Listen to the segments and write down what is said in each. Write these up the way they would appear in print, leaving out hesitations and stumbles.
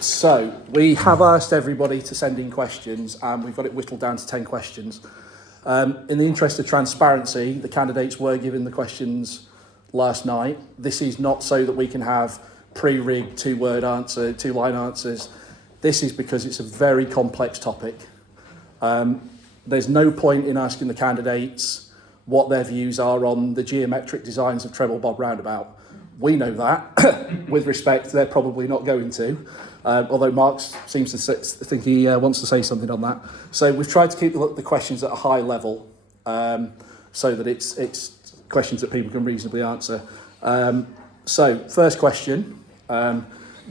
So we have asked everybody to send in questions, and we've got it whittled down to 10 questions. In the interest of transparency, the candidates were given the questions last night. This is not so that we can have pre-rigged two-line answers. This is because it's a very complex topic. There's no point in asking the candidates what their views are on the geometric designs of Treble Bob Roundabout. We know that. With respect, they're probably not going to. Although Mark seems to think he wants to say something on that. So we've tried to keep the questions at a high level so that it's questions that people can reasonably answer. So first question,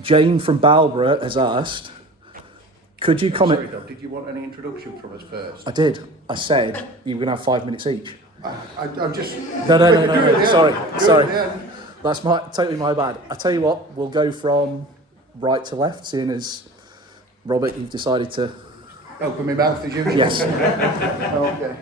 Jane from Balborough has asked, could you comment... Sorry, Doug, did you want any introduction from us first? I did. I said you were going to have 5 minutes each. I'm just... No. Sorry. That's totally my bad. I tell you what, we'll go from right to left, seeing as, Robert, you've decided to... Open my mouth as usual? Yes. Okay.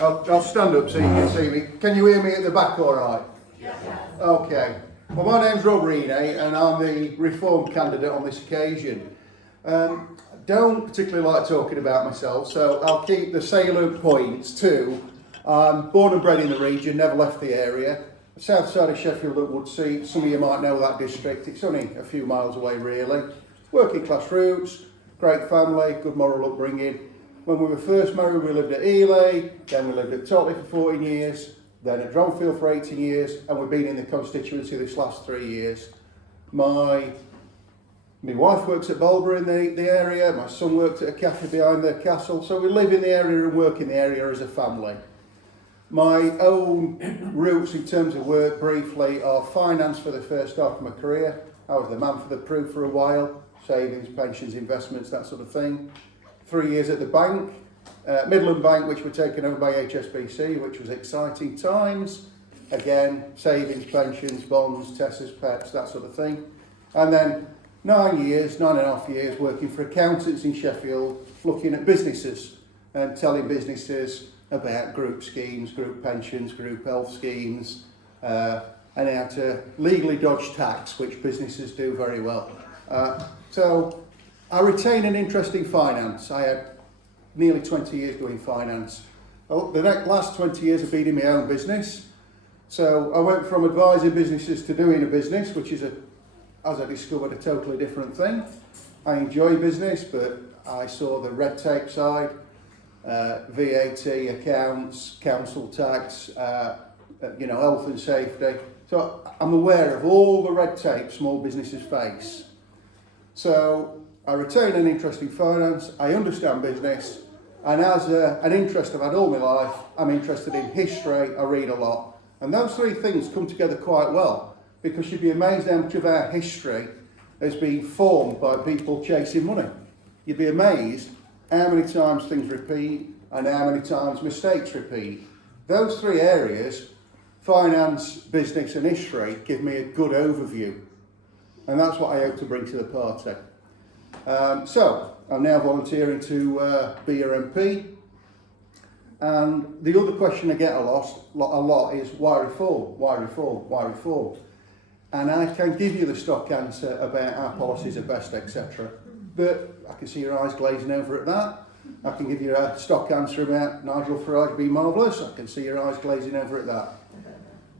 I'll stand up so you can see me. Can you hear me at the back all right? Yes. Okay. Well, my name's Rob Rene and I'm the Reform candidate on this occasion. Don't particularly like talking about myself, so I'll keep the salient points to I'm born and bred in the region, never left the area. South side of Sheffield at Woodsea, some of you might know that district, it's only a few miles away really. Working class roots, great family, good moral upbringing. When we were first married we lived at Ely, then we lived at Totley for 14 years, then at Dronfield for 18 years, and we've been in the constituency this last 3 years. My wife works at Bolsover in the area, my son worked at a cafe behind the castle, so we live in the area and work in the area as a family. My own roots in terms of work briefly are finance for the first half of my career. I was the man for the proof for a while, savings, pensions, investments, that sort of thing. 3 years at the bank, Midland Bank, which were taken over by HSBC, which was exciting times. Again, savings, pensions, bonds, Tessers, PEPs, that sort of thing. And then 9.5 years working for accountants in Sheffield, looking at businesses and telling businesses about group schemes, group pensions, group health schemes, and how to legally dodge tax, which businesses do very well. So I retain an interest in finance. I had nearly 20 years doing finance. The last 20 years have been in my own business. So I went from advising businesses to doing a business, which is, as I discovered, a totally different thing. I enjoy business, but I saw the red tape side, VAT, accounts, council tax, health and safety. So I'm aware of all the red tape small businesses face. So I retain an interest in finance, I understand business, and as an interest I've had all my life, I'm interested in history, I read a lot. And those three things come together quite well, because you'd be amazed how much of our history has been formed by people chasing money. You'd be amazed how many times things repeat and how many times mistakes repeat. Those three areas, finance, business and history, give me a good overview. And that's what I hope to bring to the party. So, I'm now volunteering to be your MP. And the other question I get a lot is, why reform? Why reform? Why reform? And I can give you the stock answer about our policies are best, etc. But I can see your eyes glazing over at that. I can give you a stock answer about Nigel Farage being marvellous. I can see your eyes glazing over at that.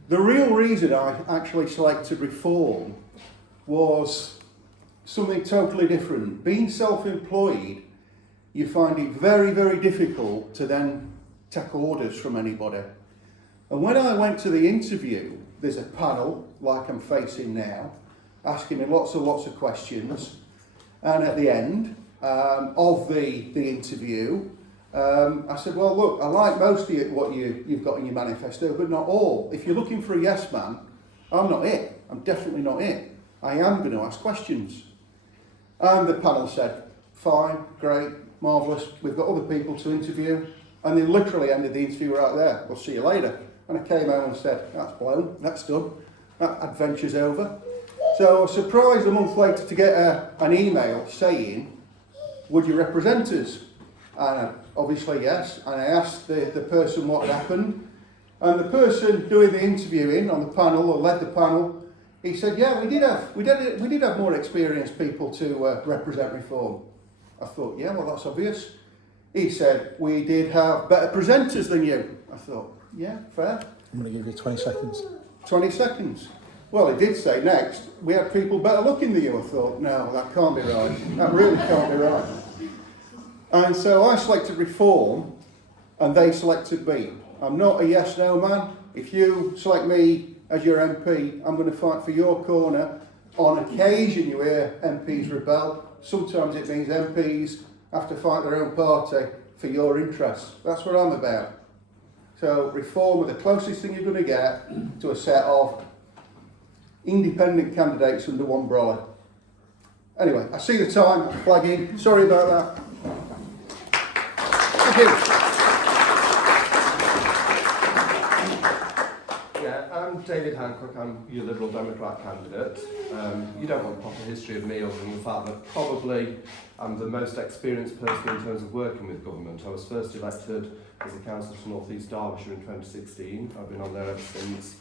The real reason I actually selected reform was something totally different. Being self-employed, you find it very, very difficult to then take orders from anybody. And when I went to the interview, there's a panel, like I'm facing now, asking me lots of questions. And at the end of the interview, I said, well, look, I like most of what you've got in your manifesto, but not all. If you're looking for a yes man, I'm not it. I'm definitely not it. I am going to ask questions. And the panel said, fine, great, marvellous, we've got other people to interview. And they literally ended the interview right there. We'll see you later. And I came home and said, that's blown, that's done, that adventure's over. So I was surprised a month later to get an email saying, would you represent us? And obviously yes. And I asked the person what had happened. And the person doing the interviewing on the panel, or led the panel, He said, yeah, we did have more experienced people to represent reform. I thought, yeah, well, that's obvious. He said, we did have better presenters than you. I thought, yeah, fair. I'm going to give you 20 seconds. 20 seconds. Well, he did say next, we had people better looking than you. I thought, no, that can't be right. That really can't be right. And so I selected reform, and they selected me. I'm not a yes-no man. If you select me as your MP, I'm going to fight for your corner. On occasion, you hear MPs rebel. Sometimes it means MPs have to fight their own party for your interests. That's what I'm about. So reform are the closest thing you're going to get to a set of independent candidates under one umbrella. Anyway, I see the time flagging. Sorry about that. Thank you. Yeah, I'm David Hancock. I'm your Liberal Democrat candidate. You don't want a proper history of me other than the fact that probably I'm the most experienced person in terms of working with government. I was first elected as a councillor for North East Derbyshire in 2016. I've been on there ever since.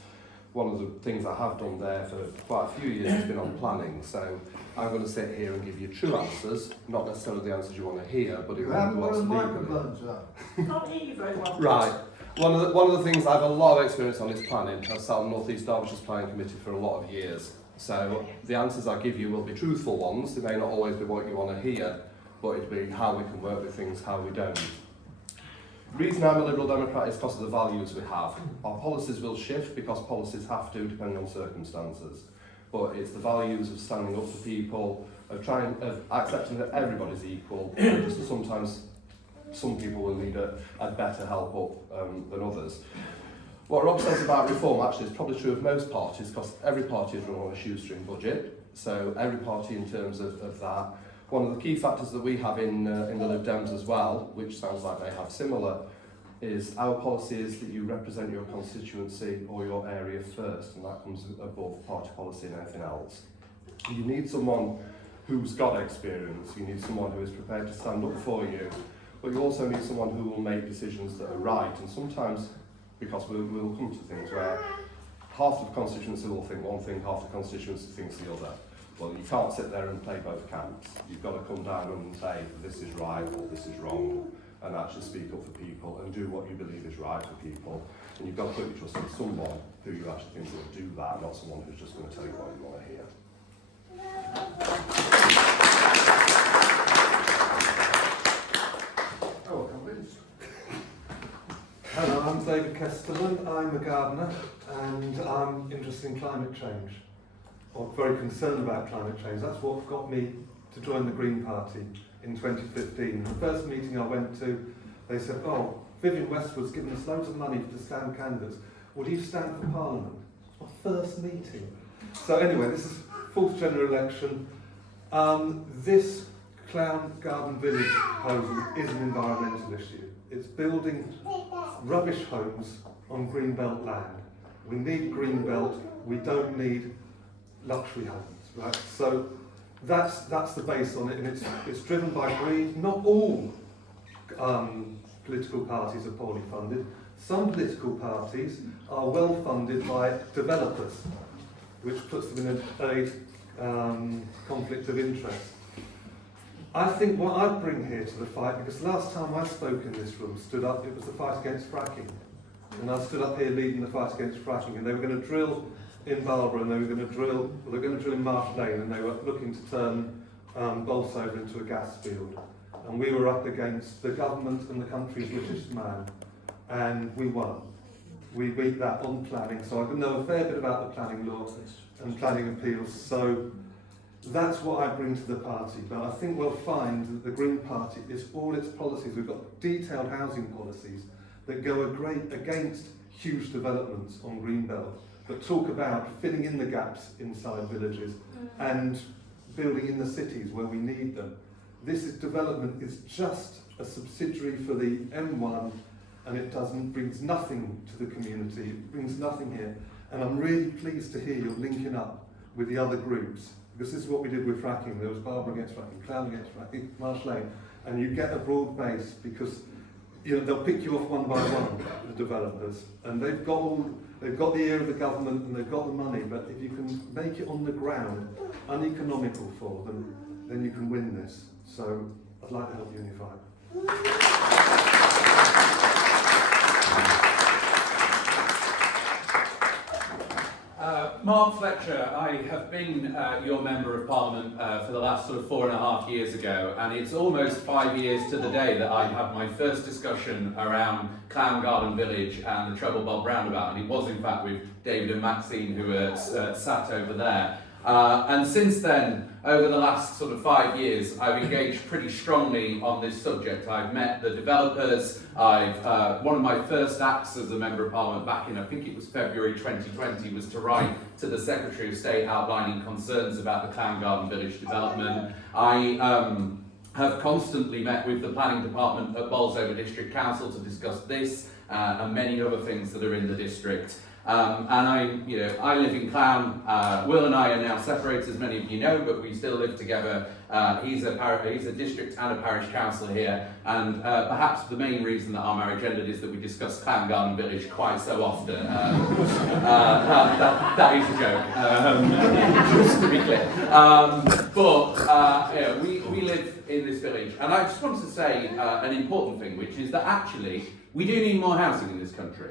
One of the things I have done there for quite a few years has been on planning, so I'm going to sit here and give you true answers, not necessarily the answers you want to hear, but what's legally. Can't hear you very well. Right. One of the things I have a lot of experience on is planning. I've sat on North East Derbyshire's planning committee for a lot of years. So the answers I give you will be truthful ones. They may not always be what you want to hear, but it'll be how we can work with things, how we don't. The reason I'm a Liberal Democrat is because of the values we have. Our policies will shift because policies have to, depending on circumstances. But it's the values of standing up for people, of accepting that everybody's equal, and just sometimes some people will need a better help up than others. What Rob says about reform actually is probably true of most parties, because every party is run on a shoestring budget. So every party in terms of that. One of the key factors that we have in the Lib Dems as well, which sounds like they have similar, is our policy is that you represent your constituency or your area first, and that comes above party policy and anything else. You need someone who's got experience, you need someone who is prepared to stand up for you, but you also need someone who will make decisions that are right, and sometimes, because we'll come to things where half the constituency will think one thing, half the constituency thinks the other. Well, you can't sit there and play both camps. You've got to come down and say, this is right or this is wrong, and actually speak up for people and do what you believe is right for people. And you've got to put your trust in someone who you actually think will do that, not someone who's just going to tell you what you want to hear. Oh, convinced. Hello, I'm David Kesterman. I'm a gardener and I'm interested in climate change, or very concerned about climate change. That's what got me to join the Green Party in 2015. The first meeting I went to, they said, oh, Vivian Westwood's given us loads of money to stand candidates. Will you stand for Parliament? It's my first meeting. So anyway, this is 4th general election. This Clown Garden Village proposal is an environmental issue. It's building rubbish homes on greenbelt land. We need greenbelt. We don't need luxury homes, right? So that's the base on it, and it's driven by greed. Not all political parties are poorly funded. Some political parties are well funded by developers, which puts them in a conflict of interest. I think what I bring here to the fight, because last time I spoke in this room, stood up, it was the fight against fracking. And I stood up here leading the fight against fracking, and they were going to drill in Barbara, and they were going to drill in Marsh Lane, and they were looking to turn Bolsover into a gas field. And we were up against the government and the country's richest man, and we won. We beat that on planning, so I know a fair bit about the planning law and planning appeals, so that's what I bring to the party. But I think we'll find that the Green Party is all its policies. We've got detailed housing policies that go against huge developments on Greenbelt, that talk about filling in the gaps inside villages and building in the cities where we need them. This development is just a subsidiary for the M1, and it brings nothing to the community, it brings nothing here. And I'm really pleased to hear you're linking up with the other groups, because this is what we did with fracking. There was Barbara against fracking, Clown against fracking, Marsh Lane, and you get a broad base, because they'll pick you off one by one, the developers, and they've got all They've got the ear of the government and they've got the money, but if you can make it on the ground uneconomical for them, then you can win this. So I'd like to help unify. Mark Fletcher, I have been your Member of Parliament for the last sort of 4.5 years ago, and it's almost 5 years to the day that I had my first discussion around Clown Garden Village and the Treble Bob Roundabout, and it was in fact with David and Maxine who are sat over there. And since then, over the last sort of 5 years, I've engaged pretty strongly on this subject. I've met the developers. One of my first acts as a Member of Parliament back in, I think it was February 2020, was to write to the Secretary of State outlining concerns about the Clown Garden Village development. I have constantly met with the Planning Department at Bolsover District Council to discuss this and many other things that are in the district. And I live in Clown. Will and I are now separated, as many of you know, but we still live together. He's a district and a parish councillor here, and perhaps the main reason that our marriage ended is that we discuss Clown Garden Village quite so often. That is a joke, just to be clear. We live in this village, and I just wanted to say an important thing, which is that actually we do need more housing in this country.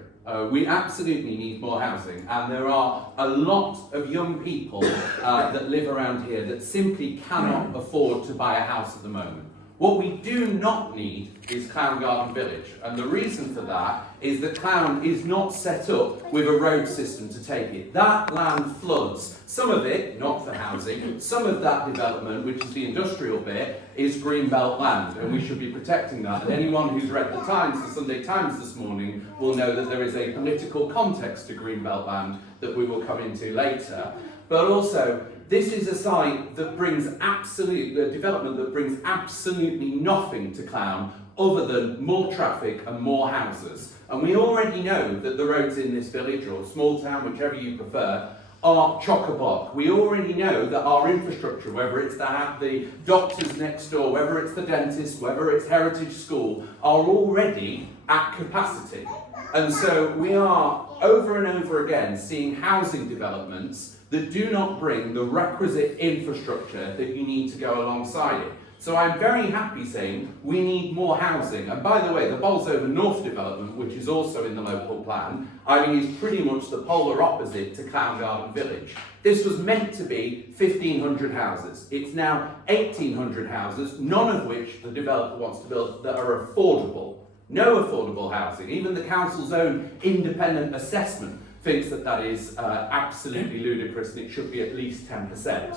We absolutely need more housing, and there are a lot of young people that live around here that simply cannot afford to buy a house at the moment. What we do not need is Clown Garden Village, and the reason for that is that Clown is not set up with a road system to take it. That land floods. Some of it, not for housing, some of that development, which is the industrial bit, is Greenbelt land, and we should be protecting that. And anyone who's read the Times, the Sunday Times this morning, will know that there is a political context to Greenbelt land that we will come into later. But also, this is a site that brings development that brings absolutely nothing to Clown other than more traffic and more houses. And we already know that the roads in this village, or small town, whichever you prefer, are chock-a-block. We already know that our infrastructure, whether it's the doctors next door, whether it's the dentist, whether it's Heritage School, are already at capacity. And so we are over and over again seeing housing developments that do not bring the requisite infrastructure that you need to go alongside it. So I'm very happy saying we need more housing. And by the way, the Bolsover North development, which is also in the local plan, is pretty much the polar opposite to Clown Garden Village. This was meant to be 1,500 houses. It's now 1,800 houses, none of which the developer wants to build that are affordable. No affordable housing. Even the council's own independent assessment thinks that that is absolutely ludicrous, and it should be at least 10%.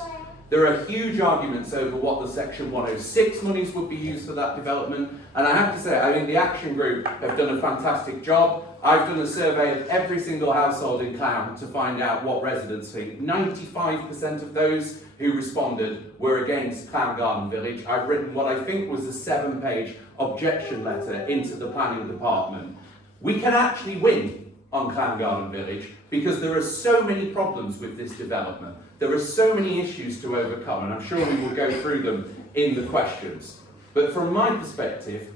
There are huge arguments over what the Section 106 monies would be used for that development, and I have to say, I think the Action Group have done a fantastic job. I've done a survey of every single household in Clown to find out what residents think. 95% of those who responded were against Clown Garden Village. I've written what I think was a 7-page objection letter into the planning department. We can actually win on Clown Garden Village because there are so many problems with this development. There are so many issues to overcome, and I'm sure we will go through them in the questions. But from my perspective,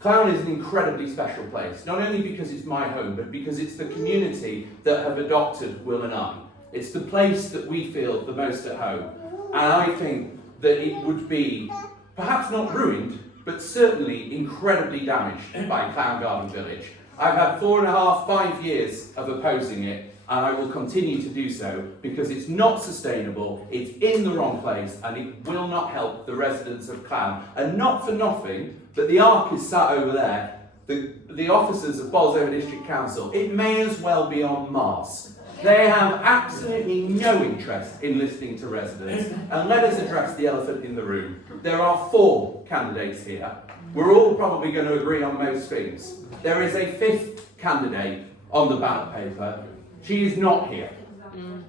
Clown is an incredibly special place, not only because it's my home, but because it's the community that have adopted Will and I. It's the place that we feel the most at home. And I think that it would be, perhaps not ruined, but certainly incredibly damaged by Clown Garden Village. I've had 5 years of opposing it, and I will continue to do so because it's not sustainable, it's in the wrong place, and it will not help the residents of Clown. And not for nothing, but the Ark is sat over there, the officers of Bolsover District Council, it may as well be on Mars. They have absolutely no interest in listening to residents. And let us address the elephant in the room. There are 4 candidates here. We're all probably going to agree on most things. There is a 5th candidate on the ballot paper. She is not here.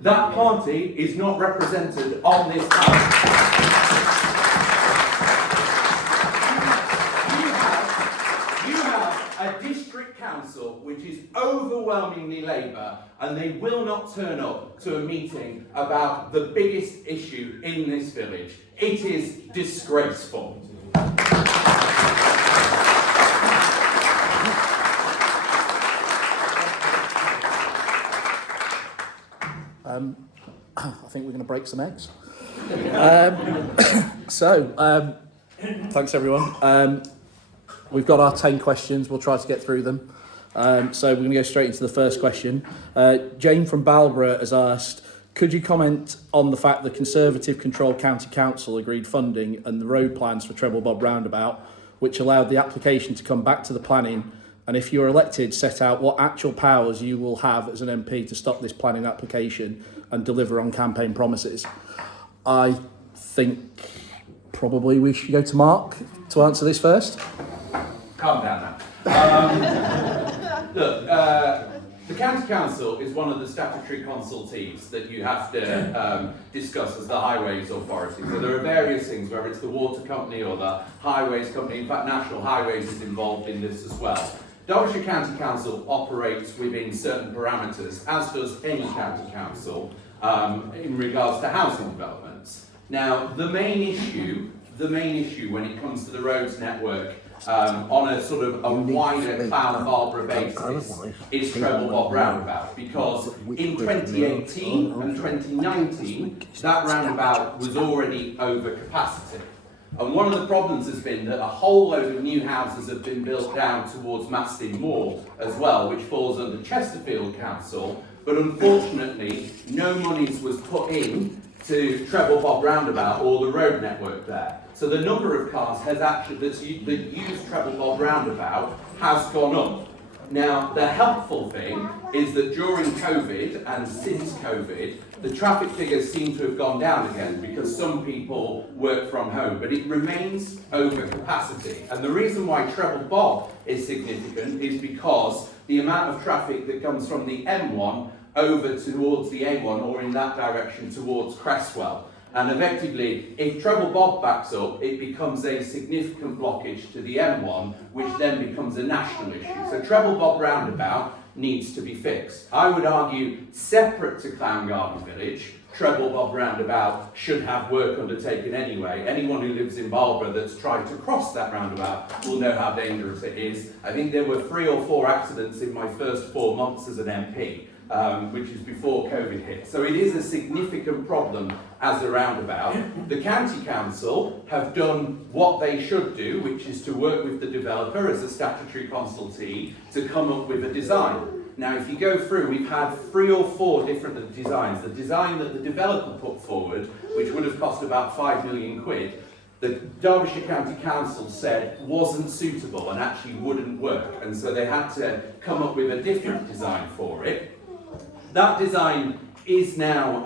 That party is not represented on this ballot. You have a district council which is overwhelmingly Labour, and they will not turn up to a meeting about the biggest issue in this village. It is disgraceful. I think we're going to break some eggs. Thanks everyone. We've got our 10 questions. We'll try to get through them. So we're going to go straight into the first question. Jane from Balborough has asked, could you comment on the fact the Conservative-controlled County Council agreed funding and the road plans for Treble Bob Roundabout, which allowed the application to come back to the planning, and if you're elected, set out what actual powers you will have as an MP to stop this planning application and deliver on campaign promises? I think probably we should go to Mark to answer this first. Calm down now. Look, the County Council is one of the statutory consultees that you have to discuss as the Highways Authority. So there are various things, whether it's the Water Company or the Highways Company. In fact, National Highways is involved in this as well. Derbyshire County Council operates within certain parameters, as does any county council, in regards to housing developments. Now, the main issue when it comes to the roads network on a sort of a wider Clown Barbara basis is Treble Bob Roundabout, because in 2018 and 2019 that roundabout was already over capacity. And one of the problems has been that a whole load of new houses have been built down towards Maston Moor as well, which falls under Chesterfield Council, but unfortunately no monies was put in to Treble Bob Roundabout or the road network there. So the number of cars has actually that use Treble Bob Roundabout has gone up. Now, the helpful thing is that during COVID and since COVID, the traffic figures seem to have gone down again because some people work from home, but it remains over capacity. And the reason why Treble Bob is significant is because the amount of traffic that comes from the M1 over towards the A1 or in that direction towards Cresswell. And effectively, if Treble Bob backs up, it becomes a significant blockage to the M1, which then becomes a national issue. So Treble Bob Roundabout needs to be fixed. I would argue, separate to Clown Garden Village, Treble Bob Roundabout should have work undertaken anyway. Anyone who lives in Marlborough that's tried to cross that roundabout will know how dangerous it is. I think there were 3 or 4 accidents in my first 4 months as an MP. Which is before COVID hit. So it is a significant problem as a roundabout. The County Council have done what they should do, which is to work with the developer as a statutory consultee to come up with a design. Now, if you go through, we've had 3 or 4 different designs. The design that the developer put forward, which would have cost about £5 million, the Derbyshire County Council said wasn't suitable and actually wouldn't work. And so they had to come up with a different design for it. That design is now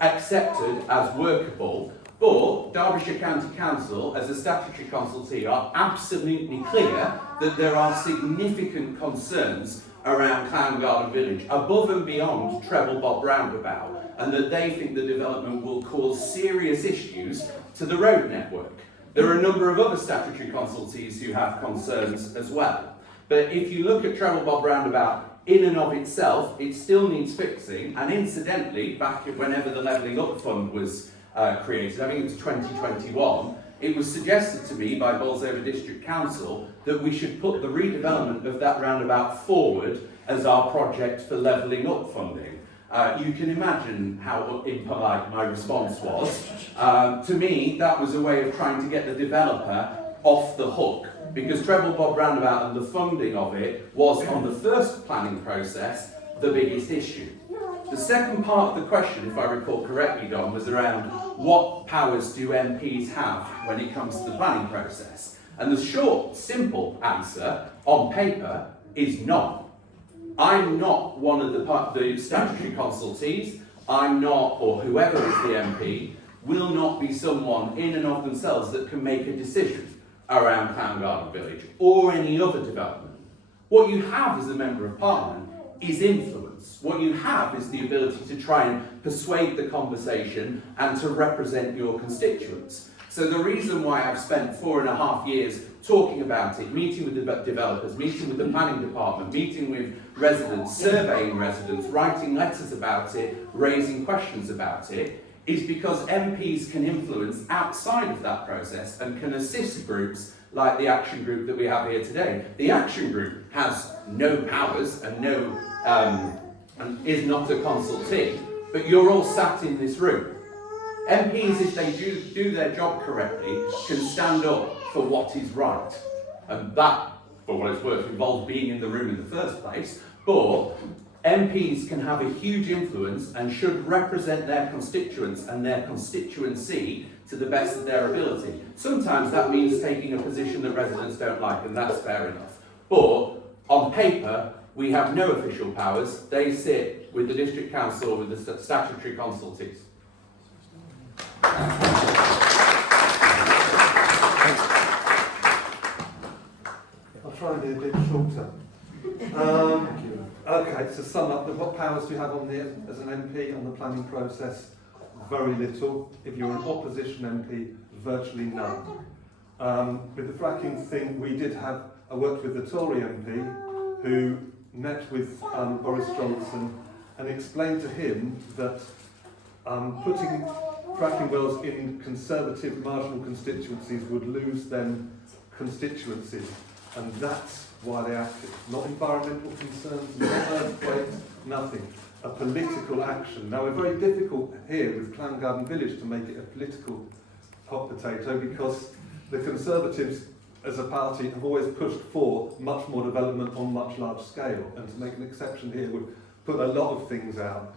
accepted as workable, but Derbyshire County Council, as a statutory consultee, are absolutely clear that there are significant concerns around Clown Garden Village, above and beyond Treble Bob Roundabout, and that they think the development will cause serious issues to the road network. There are a number of other statutory consultees who have concerns as well. But if you look at Treble Bob Roundabout, in and of itself, it still needs fixing, and incidentally, back whenever the Levelling Up Fund was created, I think it was 2021, it was suggested to me by Bolsover District Council that we should put the redevelopment of that roundabout forward as our project for Levelling Up funding. You can imagine how impolite my response was. To me, that was a way of trying to get the developer off the hook, because Treble Bob Roundabout and the funding of it was, on the first planning process, the biggest issue. The second part of the question, if I recall correctly, Don, was around what powers do MPs have when it comes to the planning process? And the short, simple answer, on paper, is none. I'm not one of the statutory consultees. I'm not, or whoever is the MP, will not be someone in and of themselves that can make a decision around Clown Garden Village or any other development. What you have as a Member of Parliament is influence. What you have is the ability to try and persuade the conversation and to represent your constituents. So the reason why I've spent 4.5 years talking about it, meeting with the developers, meeting with the planning department, meeting with residents, surveying residents, writing letters about it, raising questions about it, is because MPs can influence outside of that process and can assist groups like the action group that we have here today. The action group has no powers and and is not a consultee, but you're all sat in this room. MPs, if they do their job correctly, can stand up for what is right. And that, for what it's worth, involves being in the room in the first place. But MPs can have a huge influence and should represent their constituents and their constituency to the best of their ability. Sometimes that means taking a position that residents don't like, and that's fair enough. But on paper, we have no official powers. They sit with the district council, with the statutory consultees. I'll try and be a bit shorter. Okay, to sum up, what powers do you have as an MP on the planning process? Very little. If you're an opposition MP, virtually none. With the fracking thing, I worked with the Tory MP who met with Boris Johnson and explained to him that putting fracking wells in conservative marginal constituencies would lose them constituencies, and that's why they acted. Not environmental concerns, not earthquakes, nothing. A political action. Now, we're very difficult here with Clown Garden Village to make it a political hot potato because the Conservatives as a party have always pushed for much more development on much larger scale, and to make an exception here would put a lot of things out.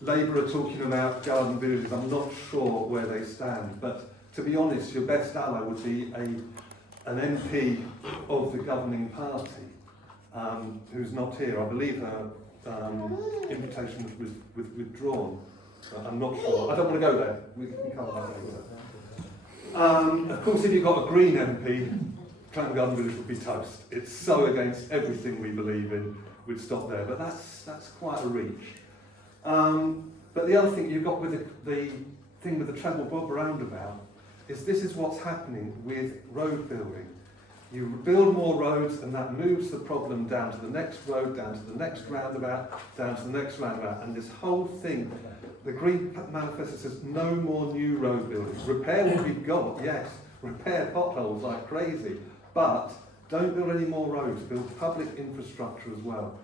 Labour are talking about garden villages. I'm not sure where they stand, but to be honest, your best ally would be an MP of the governing party who's not here. I believe her invitation was withdrawn. I'm not sure. I don't want to go there. We can cover that later. Of course, if you've got a Green MP, Clan Garden Village would be toast. It's so against everything we believe in. We'd stop there, but that's quite a reach. But the other thing you've got with the thing with the Treble Bob roundabout is this is what's happening with road building. You build more roads and that moves the problem down to the next road, down to the next roundabout, down to the next roundabout. And this whole thing, the Green Manifesto says no more new road building. Repair what we've got, yes. Repair potholes like crazy. But don't build any more roads, build public infrastructure as well.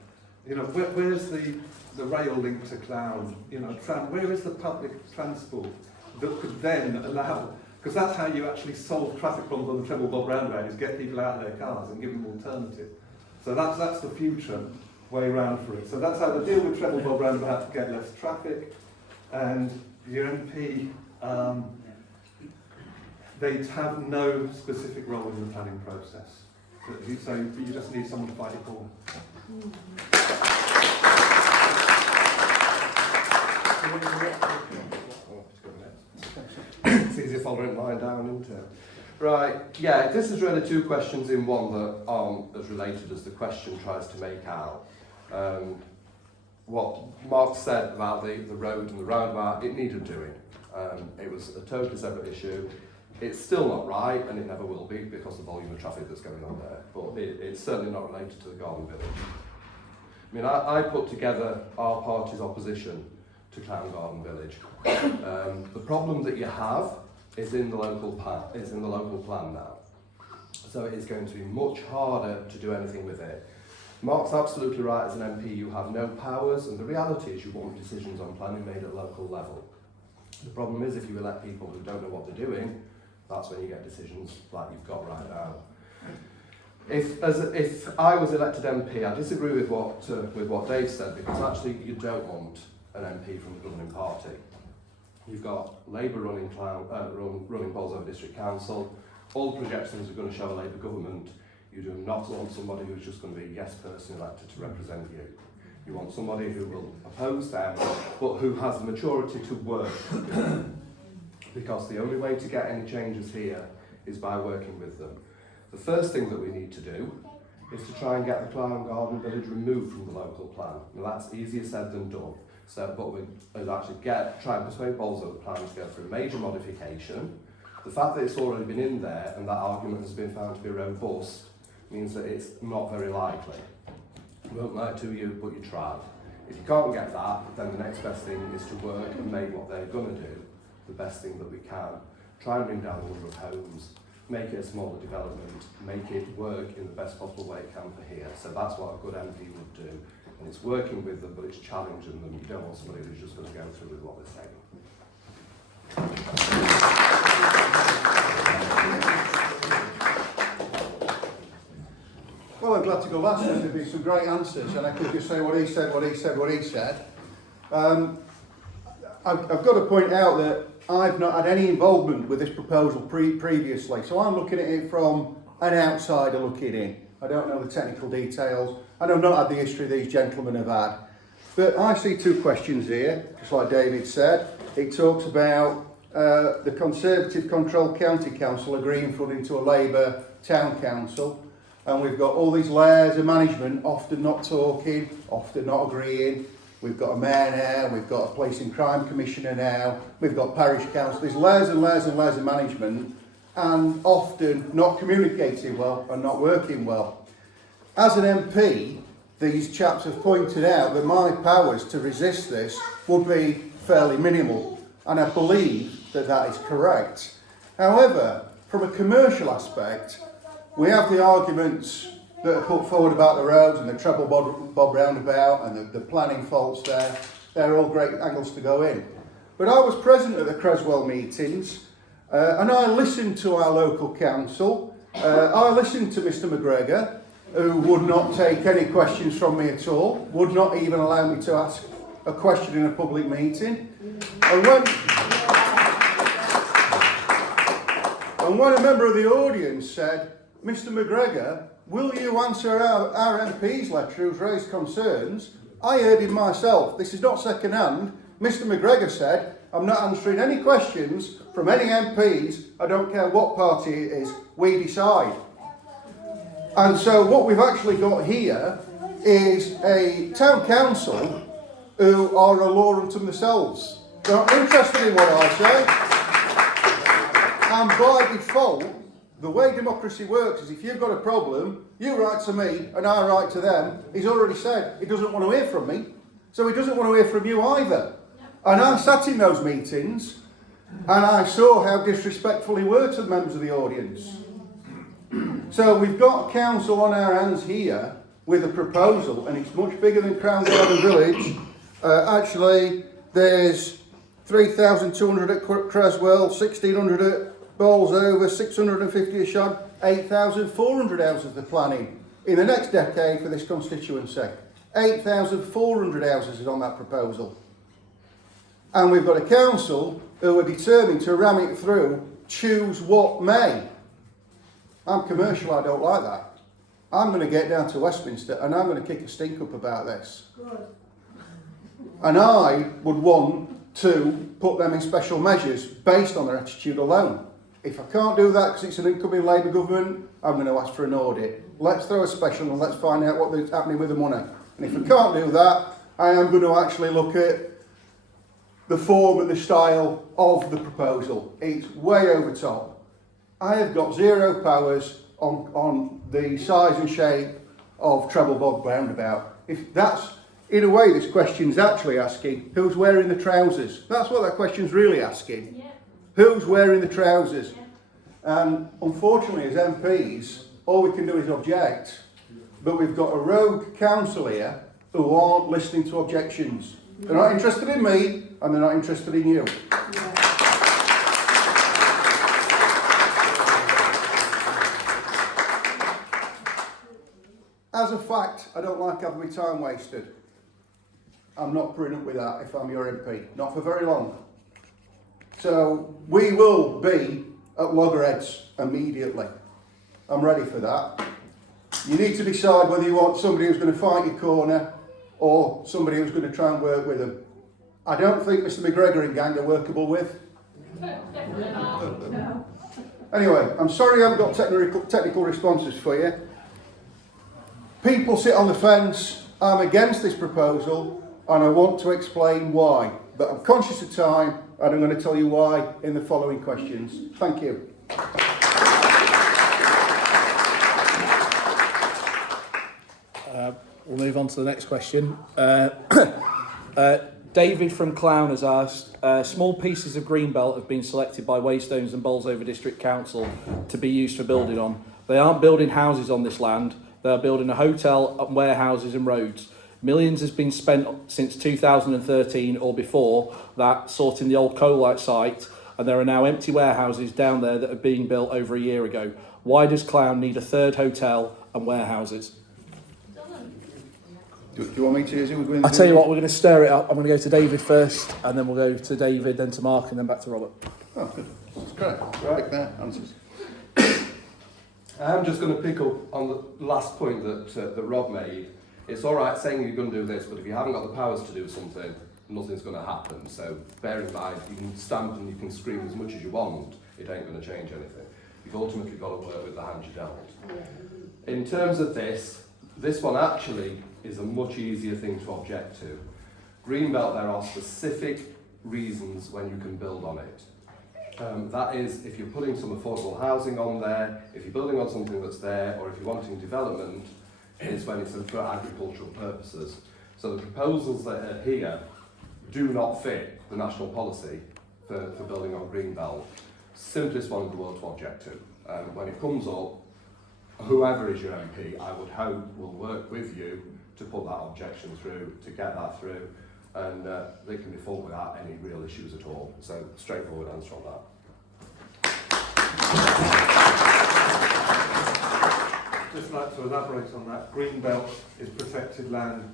You know, where's the rail link to Clown? You know, where is the public transport that could then allow, because that's how you actually solve traffic problems on the Treble Bob roundabout, is get people out of their cars and give them alternative. So that's the future way round for it. So that's how to deal with Treble Bob roundabout to get less traffic. And your MP, they have no specific role in the planning process. So you just need someone to fight your corner. It's easier following mine down, isn't it? Right, yeah, this is really two questions in one that aren't as related as the question tries to make out. What Mark said about the road and the roundabout, it needed doing. It was a totally separate issue. It's still not right, and it never will be because of the volume of traffic that's going on there, but it's certainly not related to the Garden Village. I mean, I put together our party's opposition to Clown Garden Village. The problem that you have is in the local plan now. So it is going to be much harder to do anything with it. Mark's absolutely right, as an MP you have no powers, and the reality is you want decisions on planning made at local level. The problem is if you elect people who don't know what they're doing, that's when you get decisions like you've got right now. If I was elected MP, I disagree with what Dave said, because actually you don't want an MP from the governing party. You've got Labour running Bolsover District Council. All the projections are going to show a Labour government. You do not want somebody who's just going to be a yes person elected to represent you. You want somebody who will oppose them, but who has the maturity to work. Because the only way to get any changes here is by working with them. The first thing that we need to do is to try and get the Clown Garden Village removed from the local plan. Now that's easier said than done. So, but we'll actually try and persuade Bolsover plan to go for a major modification. The fact that it's already been in there and that argument has been found to be robust means that it's not very likely. I won't lie to you, but you tried. If you can't get that, then the next best thing is to work and make what they're going to do the best thing that we can. Try and bring down the number of homes, make it a smaller development, make it work in the best possible way it can for here. So that's what a good MP would do. and it's working with them, but it's challenging them. You don't want somebody who's just going to go through with what they're saying. Well, I'm glad to go last. There's been some great answers, and I could just say what he said, what he said, what he said. I've got to point out that I've not had any involvement with this proposal previously, so I'm looking at it from an outsider looking in. I don't know the technical details, and I've not had the history these gentlemen have had. But I see two questions here, just like David said. It talks about the Conservative controlled county council agreeing funding to a Labour town council, and we've got all these layers of management often not talking, often not agreeing. We've got a mayor now, we've got a policing crime commissioner now, we've got parish council. There's layers and layers and layers of management, and often not communicating well and not working well. As an MP, these chaps have pointed out that my powers to resist this would be fairly minimal, and I believe that that is correct. However, from a commercial aspect, we have the arguments that are put forward about the roads and the treble bob roundabout and the planning faults there. They're all great angles to go in. But I was present at the Creswell meetings, and I listened to our local council. I listened to Mr McGregor, who would not take any questions from me at all, would not even allow me to ask a question in a public meeting. And when a member of the audience said, Mr McGregor, will you answer our MP's letter who's raised concerns? I heard him myself. This is not second hand. Mr McGregor said, I'm not answering any questions from any MPs. I don't care what party it is. We decide. And so what we've actually got here is a town council who are a law unto themselves. They're not interested in what I say. And by default, the way democracy works is if you've got a problem, you write to me and I write to them. He's already said he doesn't want to hear from me, so he doesn't want to hear from you either. And I sat in those meetings and I saw how disrespectful he were to the members of the audience. So we've got a council on our hands here with a proposal, and it's much bigger than Crown Garden Village. Actually, there's 3,200 at Creswell, 1,600 at Bolsover, 650 at Shad, 8,400 houses they're planning in the next decade for this constituency. 8,400 houses is on that proposal. And we've got a council who are determined to ram it through, choose what may. I'm commercial, I don't like that. I'm going to get down to Westminster and I'm going to kick a stink up about this. Good. And I would want to put them in special measures based on their attitude alone. If I can't do that because it's an incoming Labour government, I'm going to ask for an audit. Let's throw a special and let's find out what's happening with the money. And if I can't do that, I am going to actually look at the form and the style of the proposal. It's way over top. I have got zero powers on the size and shape of treble bog roundabout. If that's, in a way, this question's actually asking, who's wearing the trousers? That's what that question's really asking. Yeah. Who's wearing the trousers? Yeah. And unfortunately, as MPs, all we can do is object. But we've got a rogue council here who aren't listening to objections. They're not interested in me, and they're not interested in you. Yeah. As a fact, I don't like having my time wasted. I'm not putting up with that if I'm your MP. Not for very long. So we will be at loggerheads immediately. I'm ready for that. You need to decide whether you want somebody who's going to fight your corner or somebody who's going to try and work with them. I don't think Mr McGregor and gang are workable with. No. Anyway, I'm sorry I haven't got technical responses for you. People sit on the fence. I'm against this proposal and I want to explain why. But I'm conscious of time and I'm going to tell you why in the following questions. Thank you. We'll move on to the next question. David from Clown has asked, small pieces of greenbelt have been selected by Waystones and Bolsover District Council to be used for building on. They aren't building houses on this land, they are building a hotel, warehouses and roads. Millions has been spent since 2013 or before that sorting the old Colite site, and there are now empty warehouses down there that are being built over a year ago. Why does Clown need a third hotel and warehouses? Do you want me to? Is it we're going I'll tell you what, we're going to stir it up. I'm going to go to David first, and then we'll go to David, then to Mark, and then back to Robert. Oh, good. That's great. Right there, answers. I'm just going to pick up on the last point that Rob made. It's all right saying you're going to do this, but if you haven't got the powers to do something, nothing's going to happen. So bear in mind, you can stamp and you can scream as much as you want, it ain't going to change anything. You've ultimately got to work with the hand you dealt. In terms of this one actually is a much easier thing to object to. Greenbelt, there are specific reasons when you can build on it. That is, if you're putting some affordable housing on there, if you're building on something that's there, or if you're wanting development, is when it's for agricultural purposes. So the proposals that are here do not fit the national policy for building on Greenbelt. Simplest one in the world to object to. When it comes up, whoever is your MP, I would hope will work with you to put that objection through, to get that through, and they can be fought without any real issues at all. So, straightforward answer on that. Just like to elaborate on that, Greenbelt is protected land,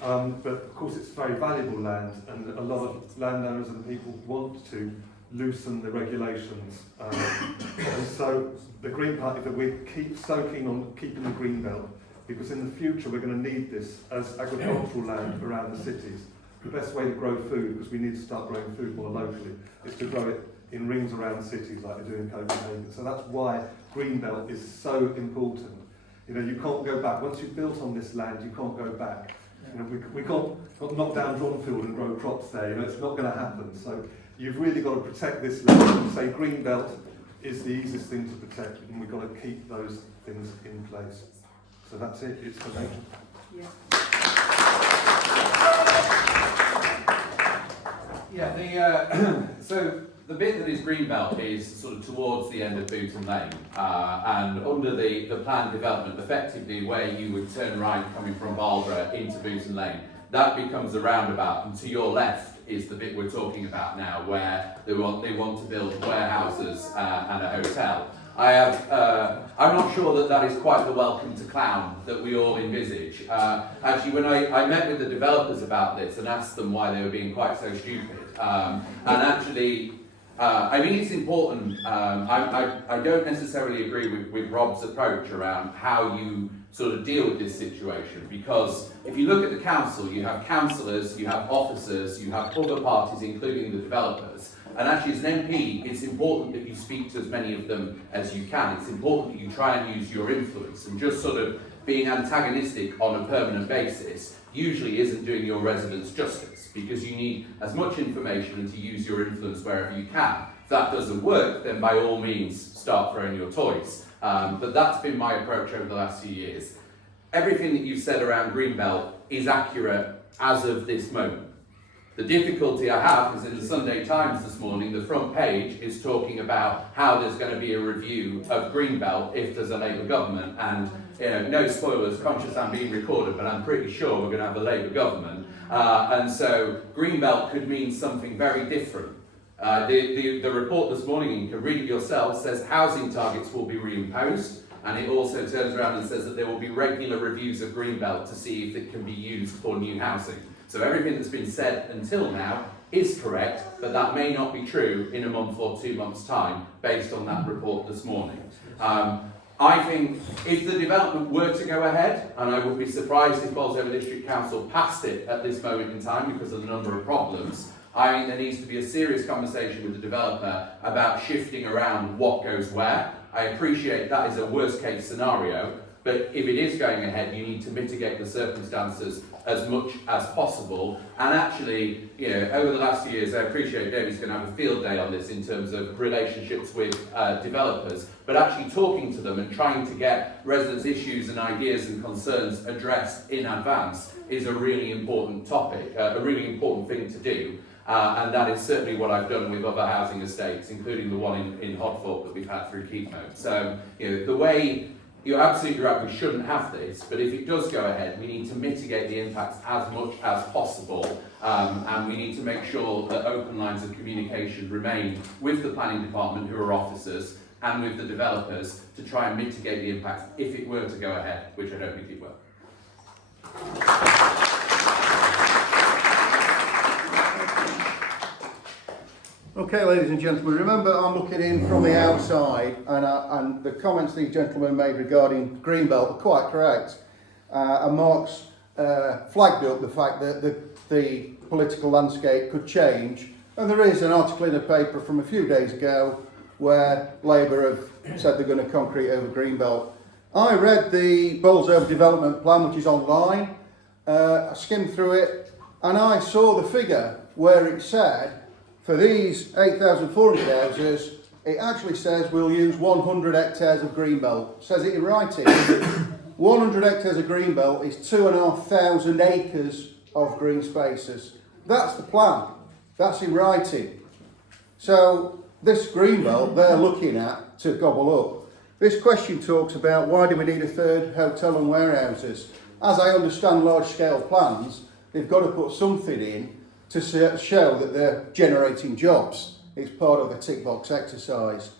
but of course it's very valuable land, and a lot of landowners and people want to loosen the regulations. And so the Green Party, that we keep so keen on keeping the Greenbelt, because in the future we're going to need this as agricultural land around the cities. The best way to grow food, because we need to start growing food more locally, is to grow it in rings around cities like they do in Copenhagen. So that's why Greenbelt is so important. You know, you can't go back. Once you've built on this land, you can't go back. You know, we can't knock down Dronfield and grow crops there. You know, it's not going to happen. So you've really got to protect this land and say Greenbelt is the easiest thing to protect, and we've got to keep those things in place. So that's it. It's for nature. Yeah. Yeah, so the bit that is Greenbelt is sort of towards the end of Booton Lane, and under the planned development, effectively where you would turn right coming from Marlborough into Booton Lane, that becomes a roundabout, and to your left is the bit we're talking about now, where they want to build warehouses and a hotel. I'm not sure that is quite the welcome to Clown that we all envisage. Actually, when I met with the developers about this and asked them why they were being quite so stupid, and actually, I think it's important. I don't necessarily agree with Rob's approach around how you sort of deal with this situation, because if you look at the council, you have councillors, you have officers, you have other parties, including the developers. And actually, as an MP, it's important that you speak to as many of them as you can. It's important that you try and use your influence, and just sort of being antagonistic on a permanent basis usually isn't doing your residents justice, because you need as much information and to use your influence wherever you can. If that doesn't work, then by all means start throwing your toys. But that's been my approach over the last few years. Everything that you've said around Greenbelt is accurate as of this moment. The difficulty I have is in the Sunday Times this morning, the front page is talking about how there's going to be a review of Greenbelt if there's a Labour government, and you know, no spoilers, conscious I'm being recorded, but I'm pretty sure we're going to have a Labour government, and so Greenbelt could mean something very different. The report this morning, you can read it yourself, says housing targets will be reimposed, and it also turns around and says that there will be regular reviews of Greenbelt to see if it can be used for new housing. So everything that's been said until now is correct, but that may not be true in a month or 2 months' time, based on that report this morning. I think if the development were to go ahead, and I would be surprised if Bolsover District Council passed it at this moment in time because of the number of problems, I think there needs to be a serious conversation with the developer about shifting around what goes where. I appreciate that is a worst case scenario, but if it is going ahead, you need to mitigate the circumstances as much as possible. And actually, you know, over the last few years, I appreciate David's going to have a field day on this in terms of relationships with developers, but actually talking to them and trying to get residents' issues and ideas and concerns addressed in advance is a really important topic, a really important thing to do. And that is certainly what I've done with other housing estates, including the one in Hodthorpe that we've had through Keep Note. So, you know, the way you're absolutely right, we shouldn't have this, but if it does go ahead, we need to mitigate the impacts as much as possible, and we need to make sure that open lines of communication remain with the planning department, who are officers, and with the developers to try and mitigate the impacts if it were to go ahead, which I don't think it will. Okay, ladies and gentlemen, remember I'm looking in from the outside, and the comments these gentlemen made regarding Greenbelt are quite correct. And Mark's flagged up the fact that the political landscape could change, and there is an article in a paper from a few days ago where Labour have said they're going to concrete over Greenbelt. I read the Bolsover development plan, which is online. I skimmed through it, and I saw the figure where it said for these 8,400 houses, it actually says we'll use 100 hectares of Greenbelt. It says it in writing. 100 hectares of Greenbelt is 2,500 acres of green spaces. That's the plan. That's in writing. So this Greenbelt they're looking at to gobble up. This question talks about why do we need a third hotel and warehouses. As I understand large-scale plans, they've got to put something in to show that they're generating jobs. It's part of the tick box exercise.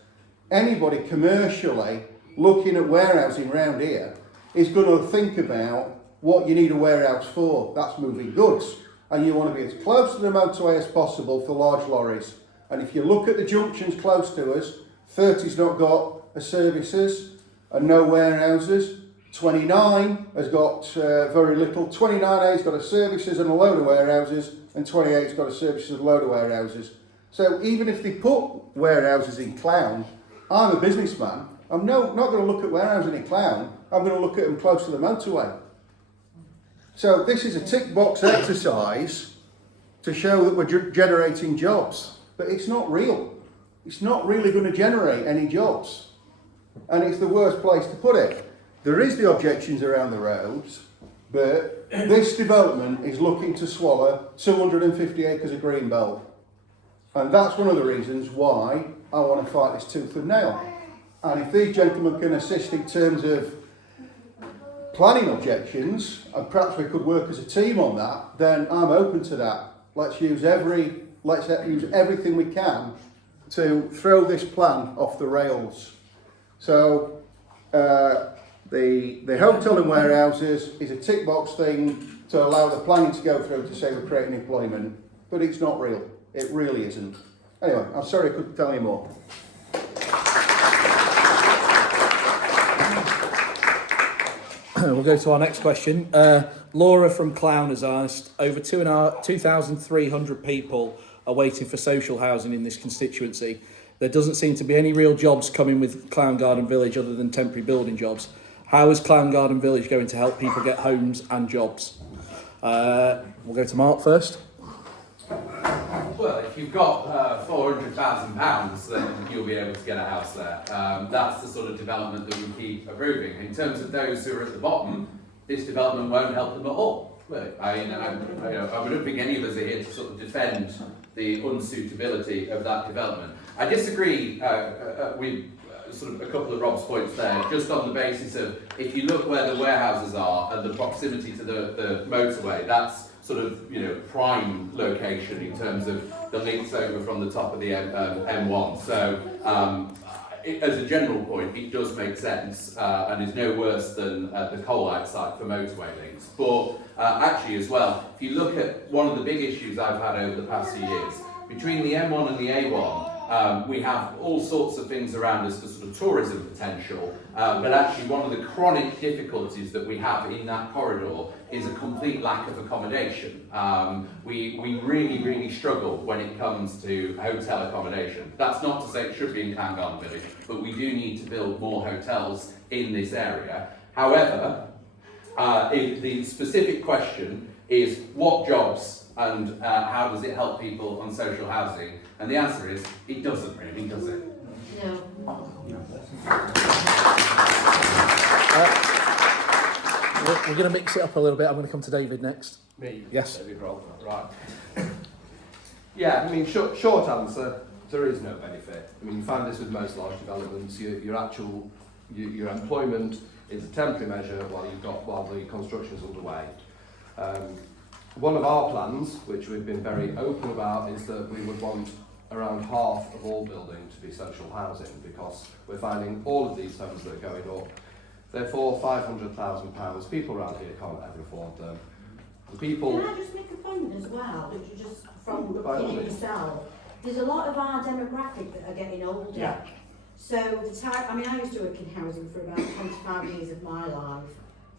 Anybody commercially looking at warehousing around here is going to think about what you need a warehouse for. That's moving goods. And you want to be as close to the motorway as possible for large lorries. And if you look at the junctions close to us, 30's not got a services and no warehouses. 29 has got very little. 29A's got a services and a load of warehouses, and 28's got a services and a load of warehouses. So even if they put warehouses in Clown, I'm a businessman. I'm not going to look at warehousing in Clown. I'm going to look at them close to the motorway. So this is a tick box exercise to show that we're generating jobs, but it's not real. It's not really going to generate any jobs, and it's the worst place to put it. There is the objections around the roads, but this development is looking to swallow 250 acres of Greenbelt. And that's one of the reasons why I want to fight this tooth and nail. And if these gentlemen can assist in terms of planning objections, and perhaps we could work as a team on that, then I'm open to that. Let's use everything we can to throw this plan off the rails. So, the hotel and warehouses is a tick box thing to allow the planning to go through to say we're creating employment, but it's not real. It really isn't. Anyway, I'm sorry I couldn't tell you more. We'll go to our next question. Laura from Clown has asked, over 2,300 people are waiting for social housing in this constituency. There doesn't seem to be any real jobs coming with Clown Garden Village other than temporary building jobs. How is Clown Garden Village going to help people get homes and jobs? We'll go to Mark first. Well, if you've got £400,000, then you'll be able to get a house there. That's the sort of development that we keep approving. In terms of those who are at the bottom, this development won't help them at all. Look, I don't think any of us are here to sort of defend the unsuitability of that development. I disagree with sort of a couple of Rob's points there, just on the basis of if you look where the warehouses are and the proximity to the motorway, that's sort of, prime location in terms of the links over from the top of the M1. So as a general point, it does make sense and is no worse than the Coalite site for motorway links. But actually as well, if you look at one of the big issues I've had over the past few years, between the M1 and the A1, we have all sorts of things around us for sort of tourism potential, but actually one of the chronic difficulties that we have in that corridor is a complete lack of accommodation. We really, really struggle when it comes to hotel accommodation. That's not to say it should be in Clown Garden Village, but we do need to build more hotels in this area. However, the specific question is what jobs and how does it help people on social housing? And the answer is, it doesn't really, does it? No. We're going to mix it up a little bit. I'm going to come to David next. Me? Yes. David Roll, right. Yeah, I mean, short answer, there is no benefit. I mean, you find this with most large developments, your actual your employment is a temporary measure while the construction is underway. One of our plans, which we've been very open about, is that we would want around half of all building to be social housing, because we're finding all of these homes that are going up, they're for £500,000. People around here can't ever afford them. The people. Can I just make a point as well, that you just from By all looking at means. yourself, there's a lot of our demographic that are getting older. Yeah. So the type, I mean, I used to work in housing for about 25 years of my life.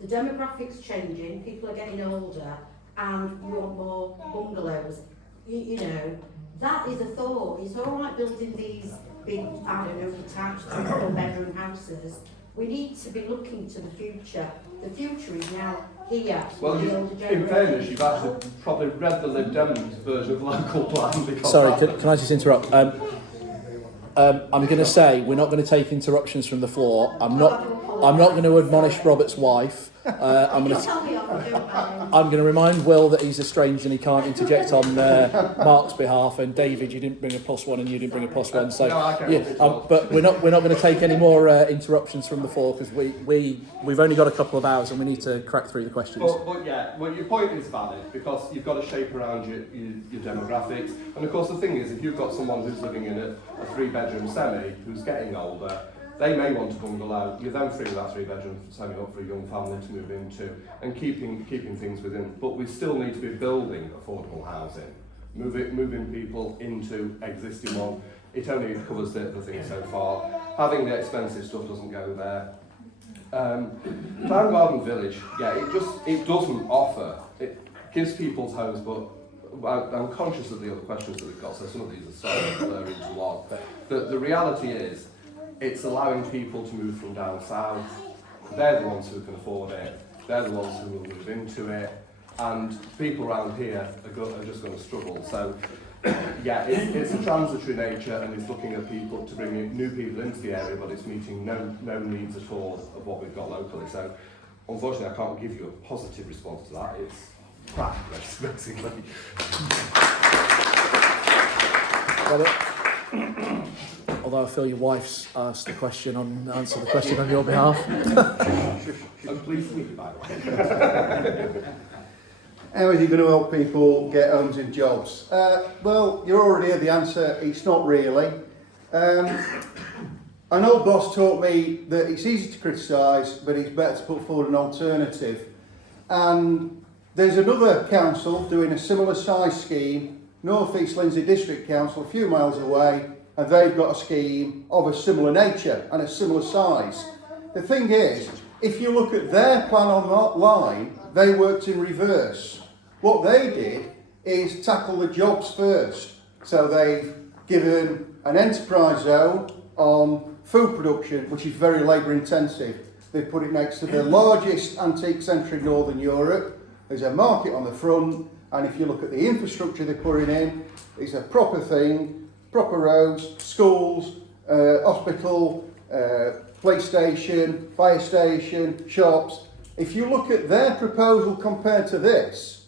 The demographic's changing, people are getting older, and we want more bungalows. You know, that is a thought. It's all right building these big, I don't know, detached 3-4 bedroom houses. We need to be looking to the future. The future is now here. Well, the older in generation. fairness, you've actually probably read the Lib Dems version of local plan. Because Sorry, can I just interrupt? I'm going to say we're not going to take interruptions from the floor. I'm not going to admonish Robert's wife. I'm going to remind Will that he's estranged and he can't interject on Mark's behalf. And David, you didn't bring a +1 and you didn't bring a +1. So No, I can't yeah, control. but we're not going to take any more interruptions from the floor, because we've only got a couple of hours and we need to crack through the questions. But your point is valid, because you've got to shape around your demographics. And of course the thing is, if you've got someone who's living in a 3-bedroom semi who's getting older, they may want a bungalow. You're then freeing that 3-bedroom semi up for a young family to move into, and keeping things within. But we still need to be building affordable housing, moving people into existing one. It only covers the thing so far. Having the expensive stuff doesn't go there. Town Garden Village, yeah, it doesn't offer. It gives people's homes, but I'm conscious of the other questions that we've got, so some of these are starting to blur into one. But the reality is, it's allowing people to move from down south. They're the ones who can afford it. They're the ones who will move into it. And people around here are just going to struggle. So, yeah, it's a transitory nature, and it's looking at people to bring in new people into the area, but it's meeting no needs at all of what we've got locally. So, unfortunately, I can't give you a positive response to that. It's crap, basically. Got it? Although I feel your wife's answered the question on your behalf. And please leave, by the way. How is he going to help people get homes and jobs? Well, you're already heard the answer. It's not really. An old boss taught me that it's easy to criticise, but it's better to put forward an alternative. And there's another council doing a similar size scheme, North East Lindsey District Council, a few miles away, and they've got a scheme of a similar nature and a similar size. The thing is, if you look at their plan online, they worked in reverse. What they did is tackle the jobs first. So they've given an enterprise zone on food production, which is very labour intensive. They've put it next to the largest antique centre in Northern Europe. There's a market on the front, and if you look at the infrastructure they're putting in, it's a proper thing. Proper roads, schools, hospital, police station, fire station, shops. If you look at their proposal compared to this,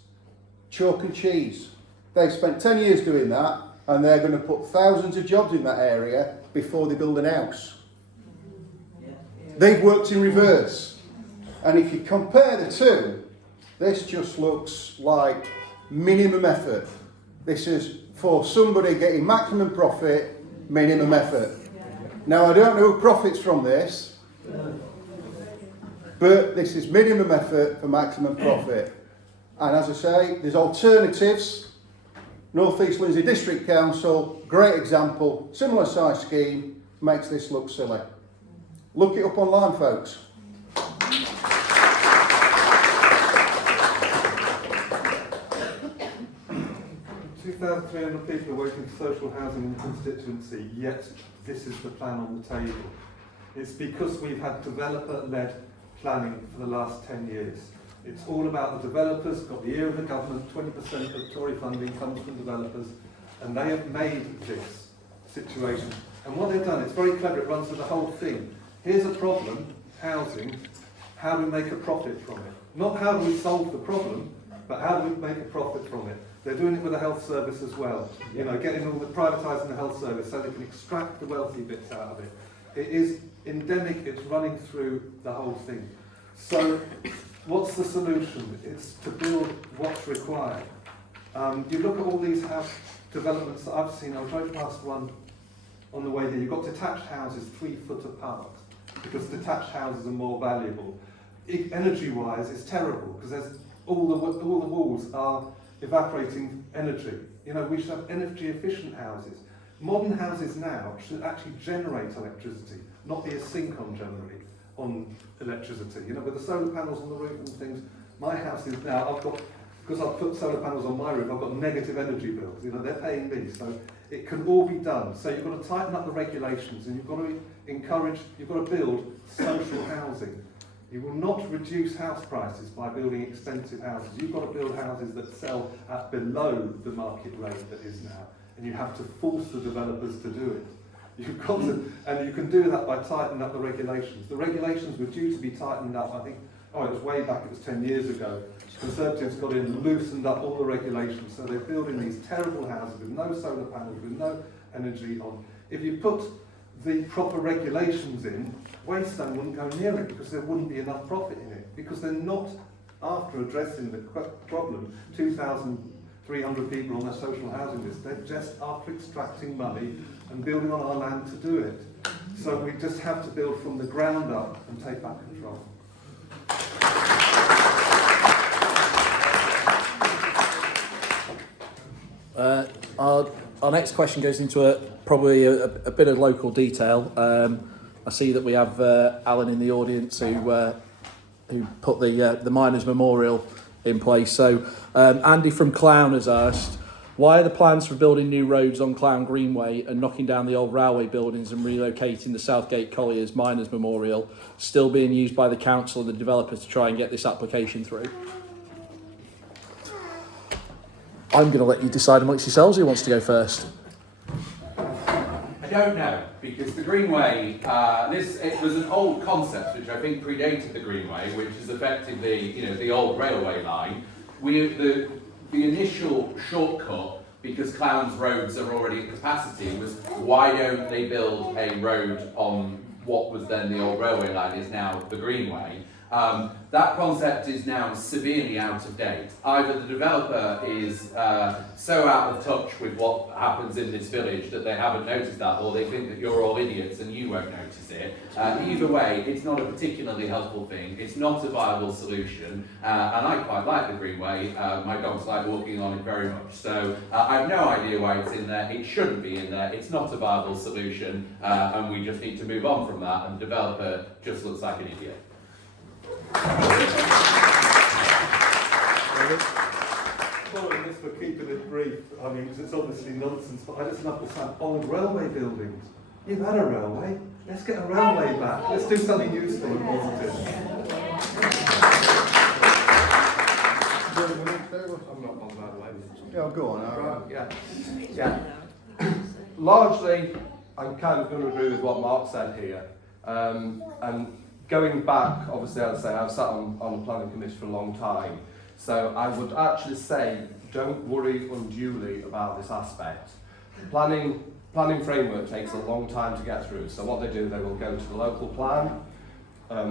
chalk and cheese. They spent 10 years doing that, and they're going to put thousands of jobs in that area before they build an house. They've worked in reverse. And if you compare the two, this just looks like minimum effort. This is for somebody getting maximum profit, minimum effort. Now, I don't know who profits from this, but this is minimum effort for maximum profit. And as I say, there's alternatives. North East Lindsey District Council, great example, similar size scheme, makes this look silly. Look it up online, folks. 2,300 people are working for social housing in the constituency, yet this is the plan on the table. It's because we've had developer-led planning for the last 10 years. It's all about the developers, got the ear of the government, 20% of Tory funding comes from developers, and they have made this situation. And what they've done, it's very clever, it runs with the whole thing. Here's a problem, housing, how do we make a profit from it? Not how do we solve the problem, but how do we make a profit from it? They're doing it with the health service as well. You know, getting all the privatising the health service so they can extract the wealthy bits out of it. It is endemic, it's running through the whole thing. So what's the solution? It's to build what's required. You look at all these house developments that I've seen. I drove past one on the way here. You've got detached houses 3 foot apart because detached houses are more valuable. Energy-wise, it's terrible because there's all the walls are evaporating energy. You know, we should have energy-efficient houses. Modern houses now should actually generate electricity, not be a sink on generally on electricity. You know, with the solar panels on the roof and things, my house is now, because I've put solar panels on my roof, I've got negative energy bills. You know, they're paying me, so it can all be done. So you've got to tighten up the regulations, and you've got to encourage, you've got to build social housing. You will not reduce house prices by building expensive houses. You've got to build houses that sell at below the market rate that is now, and you have to force the developers to do it. You've got to, and you can do that by tightening up the regulations. The regulations were due to be tightened up, I think, it was way back, it was 10 years ago. Conservatives got in and loosened up all the regulations, so they're building these terrible houses with no solar panels, with no energy on. If you put the proper regulations in, Waystone wouldn't go near it because there wouldn't be enough profit in it, because they're not after addressing the problem. 2,300 people on their social housing list, they're just after extracting money and building on our land to do it. So we just have to build from the ground up and take back control. Our next question goes into probably a bit of local detail. I see that we have Alan in the audience who put the Miners' Memorial in place. So Andy from Clown has asked, why are the plans for building new roads on Clown Greenway and knocking down the old railway buildings and relocating the Southgate Colliers Miners' Memorial still being used by the council and the developer to try and get this application through? I'm going to let you decide amongst yourselves who wants to go first. I don't know, because the Greenway, it was an old concept which I think predated the Greenway, which is effectively, the old railway line. The initial shortcut, because Clown's roads are already at capacity, was why don't they build a road on what was then the old railway line, is now the Greenway. That concept is now severely out of date. Either the developer is so out of touch with what happens in this village that they haven't noticed that, or they think that you're all idiots and you won't notice it. Either way, it's not a particularly helpful thing. It's not a viable solution, and I quite like the Greenway. My dogs like walking on it very much. So I have no idea why it's in there. It shouldn't be in there. It's not a viable solution, and we just need to move on from that, and the developer just looks like an idiot. Following this for keeping it brief, I mean, it's obviously nonsense, but I just love the sound old railway buildings. You've had a railway, let's get a railway back. Let's do something useful and positive. I'm not bothered by the way. Yeah, go on. Right, yeah. Largely, I'm kind of going to agree with what Mark said here. And going back, obviously, as I say, I've sat on the planning committee for a long time. So I would actually say, don't worry unduly about this aspect. Planning framework takes a long time to get through. So what they do, they will go to the local plan,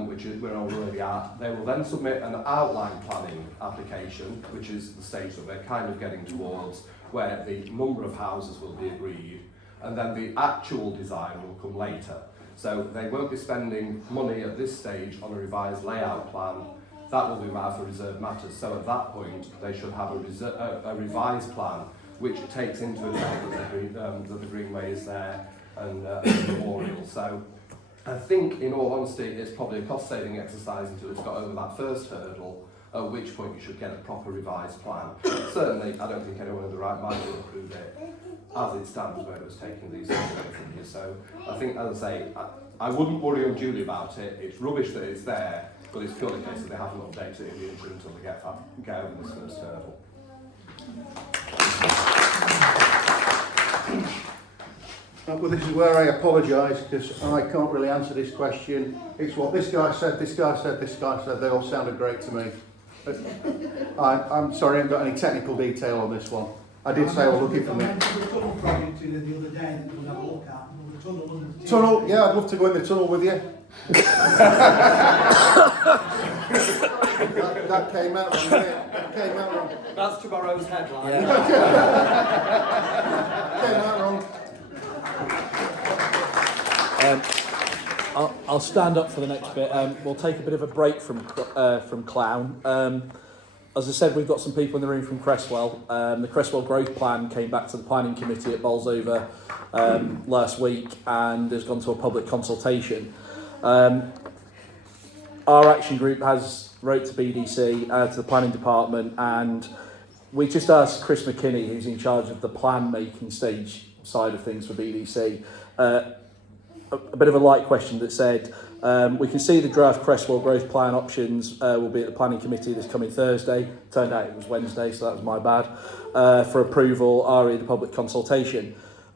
which is we're already at. They will then submit an outline planning application, which is the stage that we're kind of getting towards, where the number of houses will be agreed, and then the actual design will come later. So they won't be spending money at this stage on a revised layout plan. That will be matter for reserved matters. So at that point, they should have a revised plan, which takes into account that the Greenway is there and the memorial. So I think, in all honesty, it's probably a cost-saving exercise until it's got over that first hurdle, at which point you should get a proper revised plan. Certainly, I don't think anyone in the right mind will approve it as it stands where it was taking these things away from you. So I think, as I say, I wouldn't worry unduly about it. It's rubbish that it's there, but it's purely a case that they haven't updated it in the interim until they get over this first hurdle. Well, this is where I apologise, because I can't really answer this question. It's what this guy said, this guy said, this guy said. They all sounded great to me. I'm sorry I haven't got any technical detail on this one. I did say I was looking for me. There was a tunnel project the other day that we'll have a look at. Tunnel, yeah, I'd love to go in the tunnel with you. that came out wrong, didn't it? That came out wrong. That's tomorrow's headline. Came out wrong. I'll stand up for the next bit. We'll take a bit of a break from Clown. As I said, we've got some people in the room from Cresswell. The Cresswell Growth Plan came back to the Planning Committee at Bolsover last week and has gone to a public consultation. Our action group has wrote to BDC, to the Planning Department, and we just asked Chris McKinney, who's in charge of the plan making stage side of things for BDC, a bit of a light question that said, we can see the draft Cresswell Growth Plan options will be at the Planning Committee this coming Thursday. Turned out it was Wednesday, so that was my bad. For approval, RE the public consultation.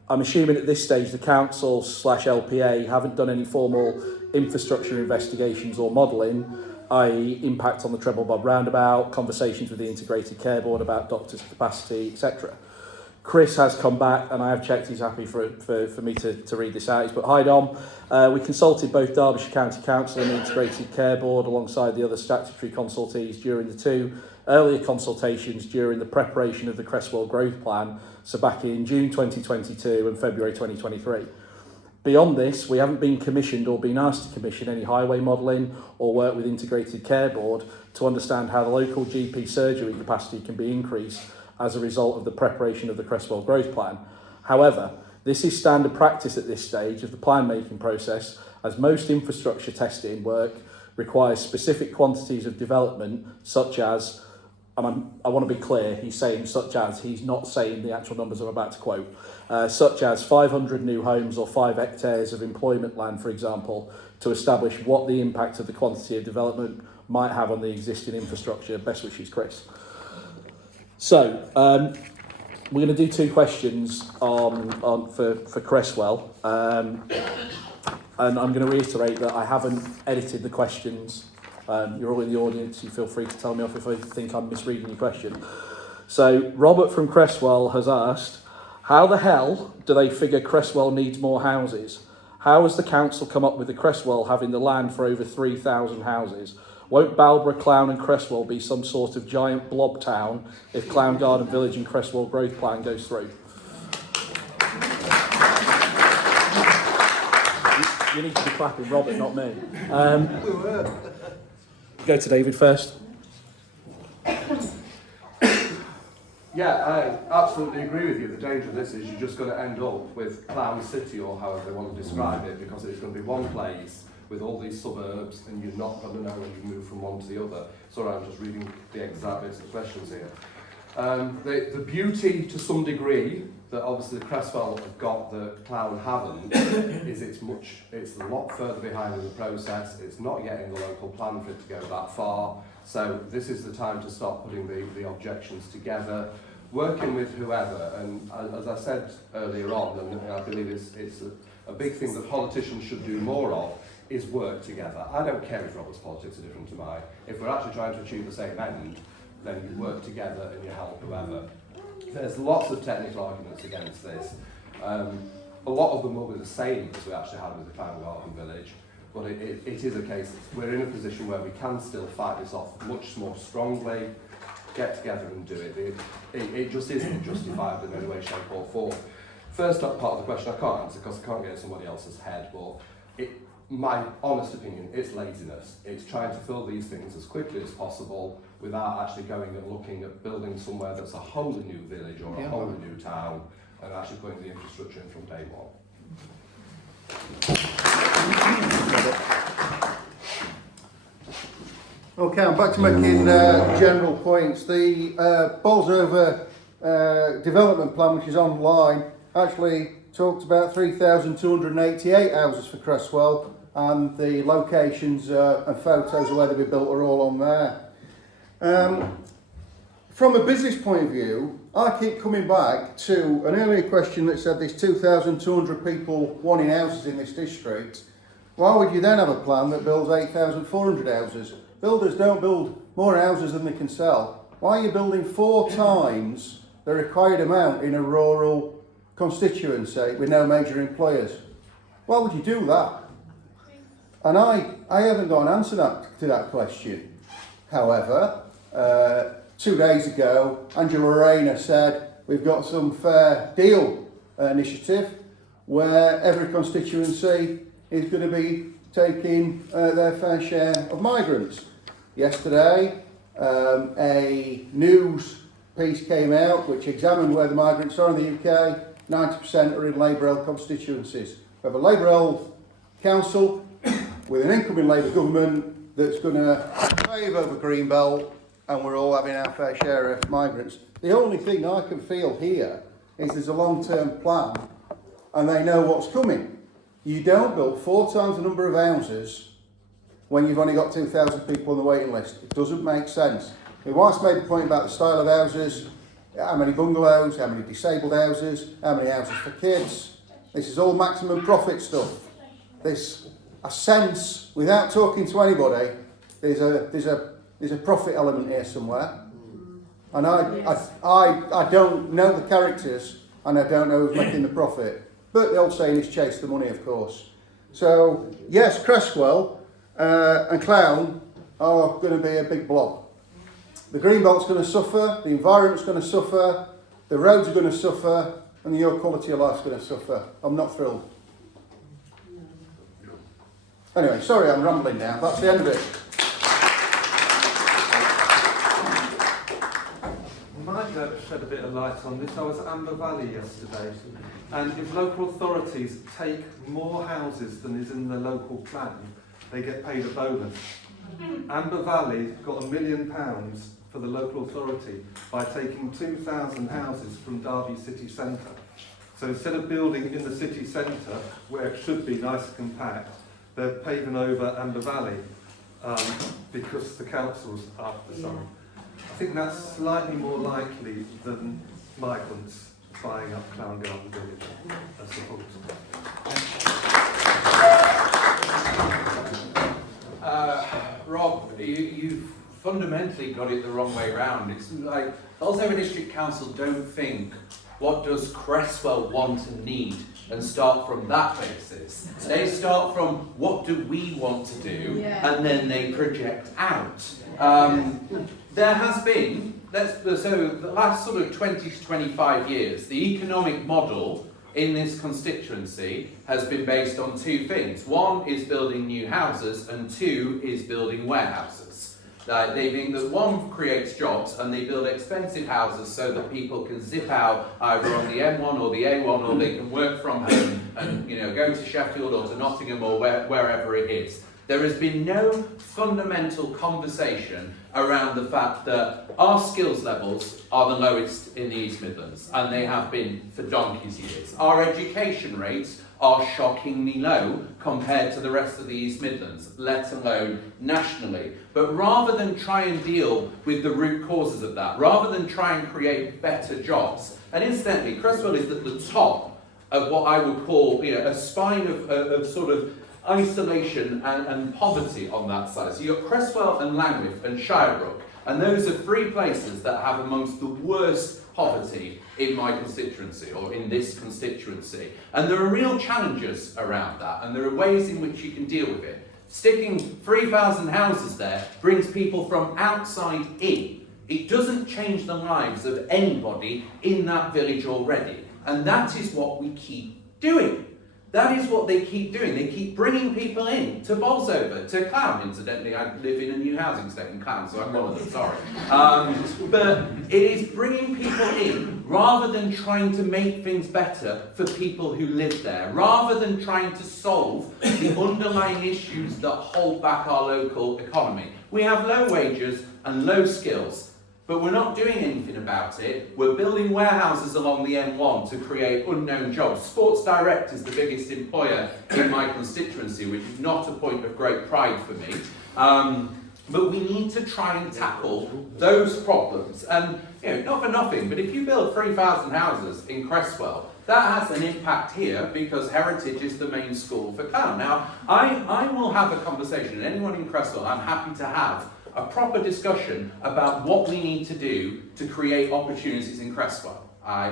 I'm assuming at this stage the council/LPA haven't done any formal infrastructure investigations or modelling, i.e. impact on the Treble Bob roundabout, conversations with the Integrated Care Board about doctors' capacity, etc. Chris has come back, and I have checked he's happy for me to read this out. He's put, "Hi Dom, we consulted both Derbyshire County Council and the Integrated Care Board alongside the other statutory consultees during the two earlier consultations during the preparation of the Cresswell Growth Plan, so back in June 2022 and February 2023. Beyond this, we haven't been commissioned or been asked to commission any highway modelling or work with Integrated Care Board to understand how the local GP surgery capacity can be increased as a result of the preparation of the Cresswell Growth Plan. However, this is standard practice at this stage of the plan making process, as most infrastructure testing work requires specific quantities of development, such as, and I want to be clear, he's saying such as, he's not saying the actual numbers I'm about to quote, such as 500 new homes or 5 hectares of employment land, for example, to establish what the impact of the quantity of development might have on the existing infrastructure. Best wishes, Chris." So, we're going to do 2 questions for Cresswell, and I'm going to reiterate that I haven't edited the questions. You're all in the audience, you feel free to tell me off if I think I'm misreading your question. So, Robert from Cresswell has asked, how the hell do they figure Cresswell needs more houses? How has the council come up with the Cresswell having the land for over 3,000 houses? Won't Balborough, Clown and Cresswell be some sort of giant blob town if Clown Garden Village and Cresswell Growth Plan goes through? You need to be clapping, Robert, not me. Go to David first. Yeah, I absolutely agree with you. The danger of this is you're just going to end up with Clown City, or however they want to describe it, because it's going to be one place with all these suburbs, and you're not going to know when you move from one to the other. Sorry, I'm just reading the exact bits of the questions here. The beauty, to some degree, that obviously Cresswell have got that Clown haven't, is it's a lot further behind in the process. It's not yet in the local plan for it to go that far. So this is the time to start putting the objections together, working with whoever. And as I said earlier on, and I believe it's a big thing that politicians should do more of, is work together. I don't care if Robert's politics are different to mine. If we're actually trying to achieve the same end, then you work together and you help whoever. There's lots of technical arguments against this. A lot of them will be the same as we actually had with the Clown Garden Village, but it is a case that we're in a position where we can still fight this off much more strongly, get together and do it. It just isn't justifiable in any way, shape or form. First part of the question I can't answer because I can't get in somebody else's head, but my honest opinion, it's laziness. It's trying to fill these things as quickly as possible without actually going and looking at building somewhere that's a wholly new village or a wholly new town and actually putting the infrastructure in from day one. Okay, I'm back to making general points. The Bolsover development plan, which is online, actually talked about 3,288 houses for Cresswell, and the locations and photos of where they'll be built are all on there. From a business point of view, I keep coming back to an earlier question that said there's 2,200 people wanting houses in this district. Why would you then have a plan that builds 8,400 houses? Builders don't build more houses than they can sell. Why are you building 4 times the required amount in a rural constituency with no major employers? Why would you do that? And I haven't got an answer to that question. However, 2 days ago, Angela Rayner said we've got some fair deal initiative where every constituency is going to be taking their fair share of migrants. Yesterday, a news piece came out which examined where the migrants are in the UK. 90% are in Labour-held constituencies. We have a Labour-held council with an incoming Labour government that's going to wave over Greenbelt, and we're all having our fair share of migrants. The only thing I can feel here is there's a long-term plan and they know what's coming. You don't build 4 times the number of houses when you've only got 2,000 people on the waiting list. It doesn't make sense. My wife's made the point about the style of houses, how many bungalows, how many disabled houses, how many houses for kids. This is all maximum profit stuff. There's a sense, without talking to anybody, there's a profit element here somewhere. And I don't know the characters, and I don't know who's making the profit. But the old saying is chase the money, of course. So, yes, Cresswell and Clown are going to be a big blob. The Greenbelt's going to suffer, the environment's going to suffer, the roads are going to suffer, and your quality of life's going to suffer. I'm not thrilled. Anyway, sorry I'm rambling now. That's the end of it. Might shed a bit of light on this. I was at Amber Valley yesterday, and if local authorities take more houses than is in the local plan, they get paid a bonus. Amber Valley got £1 million for the local authority by taking 2,000 houses from Derby city centre. So instead of building in the city centre, where it should be nice and compact, they're paving over Amber Valley because the council's after some. I think that's slightly more likely than migrants buying up Clown Garden Village, I suppose. Rob, you've fundamentally got it the wrong way round. It's like Bolsover District Council don't think what does Cresswell want and need and start from that basis. They start from what do we want to do, and then they project out. There has been, so the last sort of 20 to 25 years, the economic model in this constituency has been based on 2 things. 1 is building new houses, and 2 is building warehouses. They think that 1 creates jobs, and they build expensive houses so that people can zip out either on the M1 or the A1, or they can work from home and go to Sheffield or to Nottingham or wherever it is. There has been no fundamental conversation around the fact that our skills levels are the lowest in the East Midlands, and they have been for donkey's years. Our education rates are shockingly low compared to the rest of the East Midlands, let alone nationally. But rather than try and deal with the root causes of that, rather than try and create better jobs, and incidentally, Cresswell is at the top of what I would call a spine of sort of isolation and poverty on that side. So you've got Cresswell and Langwith and Shirebrook, and those are 3 places that have amongst the worst poverty in my constituency, or in this constituency. And there are real challenges around that, and there are ways in which you can deal with it. Sticking 3,000 houses there brings people from outside in. It doesn't change the lives of anybody in that village already. And that is what we keep doing. That is what they keep doing. They keep bringing people in to Bolsover, to Clown. Incidentally, I live in a new housing estate in Clown, so I'm one of them, sorry. But it is bringing people in rather than trying to make things better for people who live there, rather than trying to solve the underlying issues that hold back our local economy. We have low wages and low skills, but we're not doing anything about it. We're building warehouses along the M1 to create unknown jobs. Sports Direct is the biggest employer in my constituency, which is not a point of great pride for me. But we need to try and tackle those problems. And not for nothing, but if you build 3,000 houses in Cresswell, that has an impact here because Heritage is the main school for Clown. Now, I will have a conversation, and anyone in Cresswell, I'm happy to have a proper discussion about what we need to do to create opportunities in Cresswell.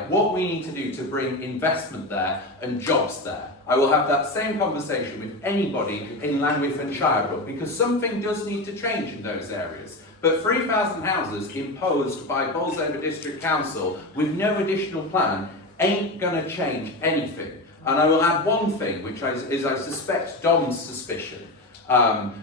What we need to do to bring investment there and jobs there. I will have that same conversation with anybody in Langwith and Shirebrook, because something does need to change in those areas. But 3,000 houses imposed by Bolsover District Council with no additional plan ain't going to change anything. And I will add one thing, which is I suspect Dom's suspicion,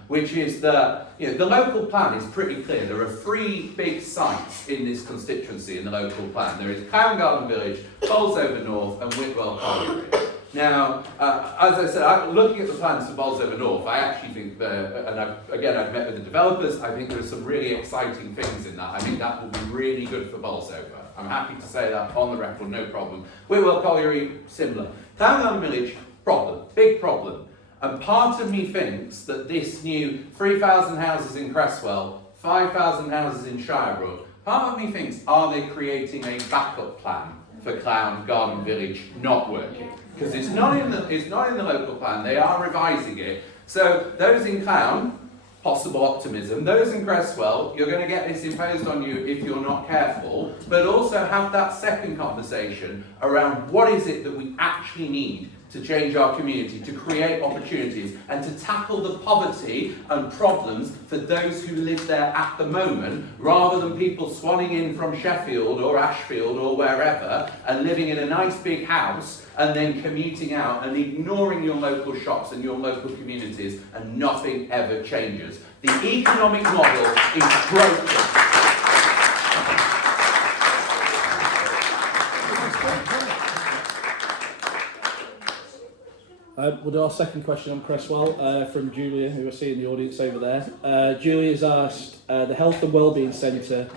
which is that the local plan is pretty clear. There are 3 big sites in this constituency in the local plan. There is Clown Garden Village, Bolsover North and Whitwell Colliery. Now, as I said, looking at the plans for Bolsover North, I actually think that, and I've met with the developers, I think there are some really exciting things in that. I think that will be really good for Bolsover. I'm happy to say that on the record, no problem. Whitwell Colliery, similar. Clown Garden Village, problem, big problem. And part of me thinks that this new 3,000 houses in Cresswell, 5,000 houses in Shirebrook, part of me thinks, are they creating a backup plan for Clown Garden Village not working? Because it's not in the local plan, they are revising it. So those in Clown, possible optimism. Those in Cresswell, you're going to get this imposed on you if you're not careful, but also have that second conversation around what is it that we actually need to change our community, to create opportunities, and to tackle the poverty and problems for those who live there at the moment, rather than people swanning in from Sheffield or Ashfield or wherever and living in a nice big house and then commuting out and ignoring your local shops and your local communities, and nothing ever changes. The economic model is broken. We'll do our second question on Cresswell from Julia, who I see in the audience over there. Julia's asked, the Health and Wellbeing Centre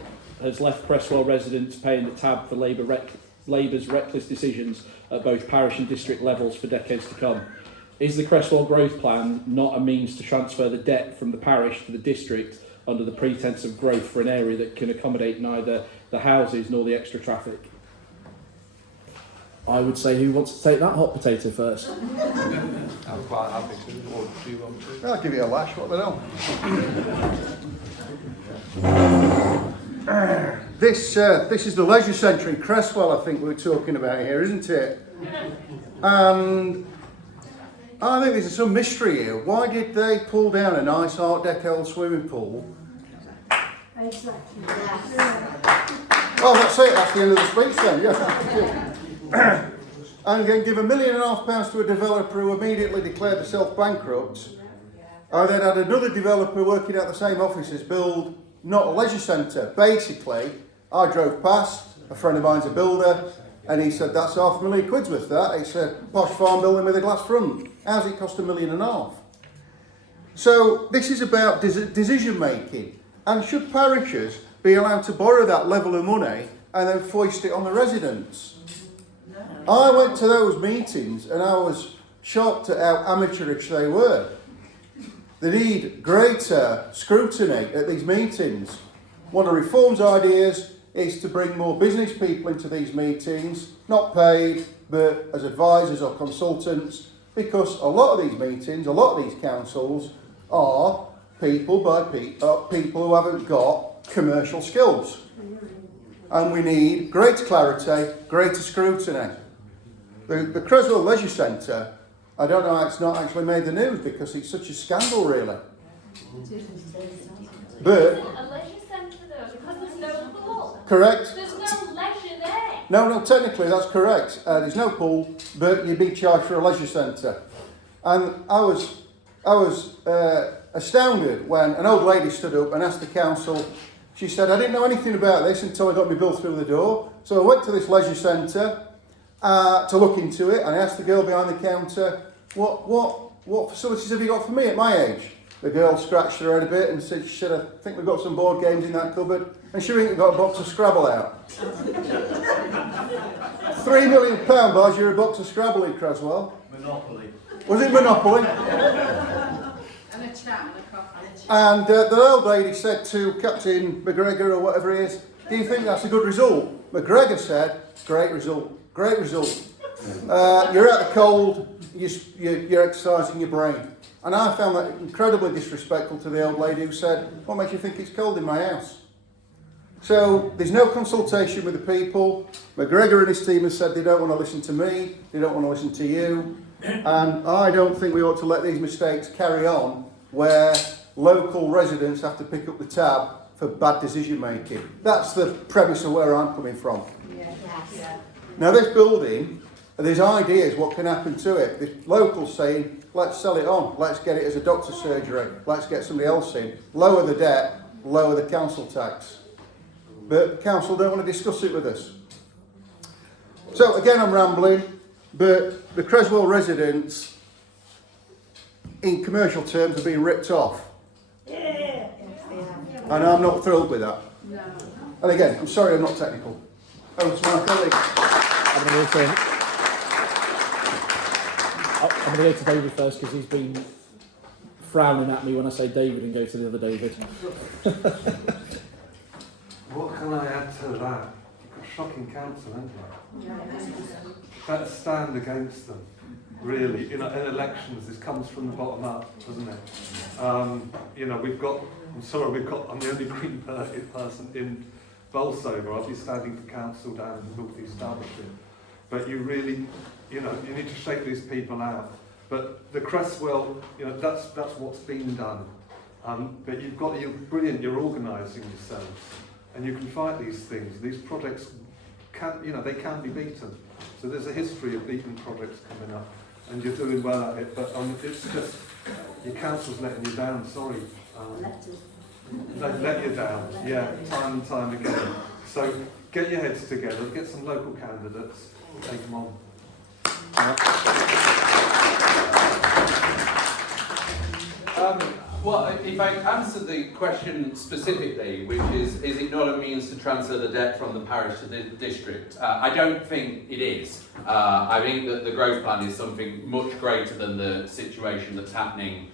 has left Cresswell residents paying the tab for Labour's reckless decisions at both parish and district levels for decades to come. Is the Cresswell Growth Plan not a means to transfer the debt from the parish to the district under the pretence of growth for an area that can accommodate neither the houses nor the extra traffic? I would say, who wants to take that hot potato first? I'm quite happy to, or do you want to? I'll give you a lash, what the hell. This is the leisure centre in Cresswell, I think we're talking about here, isn't it? And I think there's some mystery here. Why did they pull down a nice Art Deco swimming pool? Exactly. Well, that's it. That's the end of the speech then. Yeah. And then give £1.5 million to a developer who immediately declared themselves bankrupt. I then had another developer working at the same offices build not a leisure centre. Basically, I drove past, a friend of mine's a builder, and he said, that's £500,000 worth that. It's a posh farm building with a glass front. How's it cost £1.5 million? So this is about decision making. And should parishes be allowed to borrow that level of money and then foist it on the residents? I went to those meetings and I was shocked at how amateurish they were. They need greater scrutiny at these meetings. One of Reform's ideas is to bring more business people into these meetings, not paid, but as advisors or consultants, because a lot of these meetings, a lot of these councils are people who haven't got commercial skills. And we need greater clarity, greater scrutiny. The Cresswell Leisure Centre, I don't know how it's not actually made the news because it's such a scandal, really. But A leisure centre though, because there's no pool. correct? There's no leisure there. No, technically that's correct. There's no pool, but you'd be charged for a leisure centre. And I was astounded when an old lady stood up and asked the council. She said, I didn't know anything about this until I got my bill through the door. So I went to this leisure centre to look into it, and I asked the girl behind the counter, what facilities have you got for me at my age? The girl scratched her head a bit and said, I think we've got some board games in that cupboard. And she went and got a box of Scrabble out. £3 million buys you a box of Scrabble in Cresswell. Monopoly. Was it Monopoly? And a chat and a coffee. And the old lady said to Captain McGregor or whatever he is, do you think that's a good result? McGregor said, great result, great result. You're out the cold, you're exercising your brain. And I found that incredibly disrespectful to the old lady who said, what makes you think it's cold in my house? So there's no consultation with the people. McGregor and his team have said they don't want to listen to me, they don't want to listen to you. And I don't think we ought to let these mistakes carry on where local residents have to pick up the tab for bad decision making. That's the premise of where I'm coming from. Yes. Now this building, there's ideas what can happen to it. The locals saying, let's sell it on, let's get it as a doctor's surgery, let's get somebody else in, lower the debt, lower the council tax. But council don't want to discuss it with us. So again, I'm rambling, but the Creswell residents, in commercial terms, are being ripped off. And I'm not thrilled with that. And again, I'm sorry I'm not technical. Over to my colleague. I'm going to go to David first because he's been frowning at me when I say David and go to the other David. What can I add to that? You've got shocking council, haven't you? Better stand against them, really. In elections, this comes from the bottom up, doesn't it? You know, we've got, I'm the only Green person in Bolsover. I'll be standing for council down in North East Derbyshire. But you really, you know, you need to shake these people out. But the Creswell, you know, that's what's been done. But you're brilliant, you're organising yourselves. And you can fight these things. These projects they can be beaten. So there's a history of beaten projects coming up, and you're doing well at it. But it's just your council's letting you down. Sorry, they've let you down. Yeah, time and time again. So get your heads together. Get some local candidates. Take them on. Well, if I answer the question specifically, which is it not a means to transfer the debt from the parish to the district? I don't think it is. I think that the growth plan is something much greater than the situation that's happening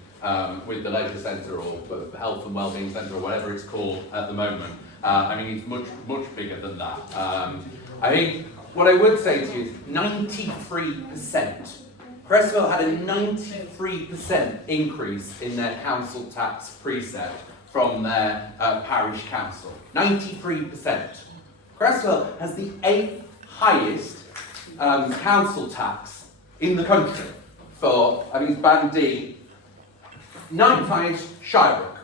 with the leisure centre or health and wellbeing centre or whatever it's called at the moment. I mean, it's much bigger than that. I think what I would say to you is 93%. Creswell had a 93% increase in their council tax precept from their parish council. 93%. Creswell has the 8th highest council tax in the country for, I think it's Band D, 9th highest Shirebrook.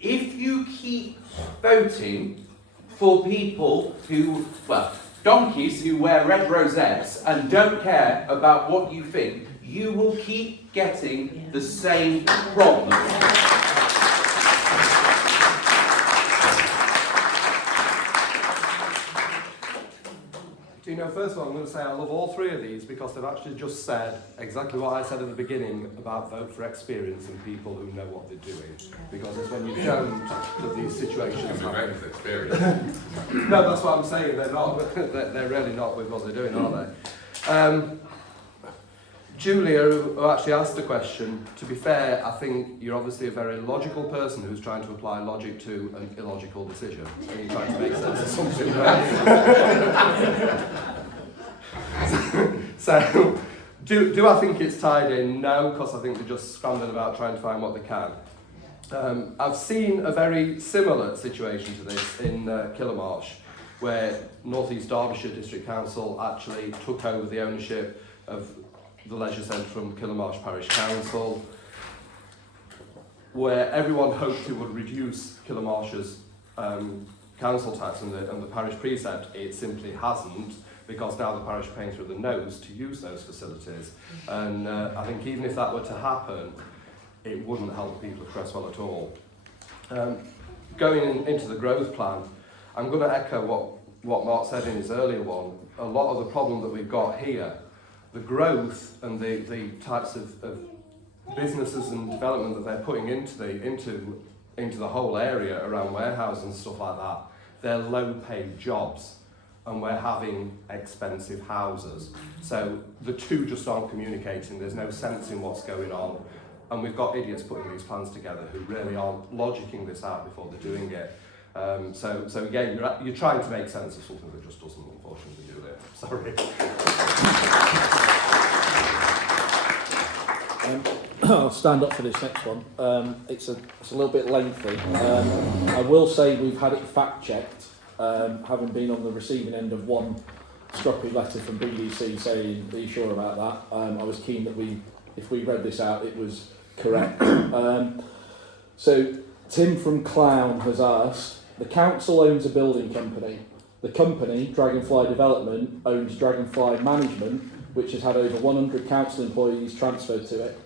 If you keep voting for people who, donkeys who wear red rosettes and don't care about what you think, you will keep getting the same problem. Do you know, first of all, I'm going to say I love all three of these because they've actually just said exactly what I said at the beginning about vote for experience and people who know what they're doing. Because it's when you don't that these situations happen. No, that's what I'm saying. They're not. They're really not with what they're doing, are they? Julia, who actually asked the question, to be fair, I think you're obviously a very logical person who's trying to apply logic to an illogical decision. And you're trying to make sense of something, right? So, do I think it's tied in? No, because I think they're just scrambling about trying to find what they can. I've seen a very similar situation to this in Killamarsh, where North East Derbyshire District Council actually took over the ownership of the leisure centre from Killamarsh Parish Council, where everyone hoped it would reduce Killamarsh's council tax and the parish precept. It simply hasn't, because now the parish are paying through the nose to use those facilities. And I think even if that were to happen, it wouldn't help the people of Creswell at all. Going into the growth plan, I'm going to echo what Mark said in his earlier one. A lot of the problem that we've got here, the growth and the types of businesses and development that they're putting into the whole area around warehouses and stuff like that, they're low-paid jobs, and we're having expensive houses. So the two just aren't communicating. There's no sense in what's going on, and we've got idiots putting these plans together who really aren't logicking this out before they're doing it. So again, you're trying to make sense of something that just doesn't, unfortunately, do it. Sorry. I'll stand up for this next one. It's a little bit lengthy. I will say we've had it fact checked, having been on the receiving end of one scruffy letter from BDC saying, "Are you sure about that?" I was keen that if we read this out, it was correct. So Tim from Clown has asked, the council owns a building company. The company, Dragonfly Development, owns Dragonfly Management, which has had over 100 council employees transferred to it.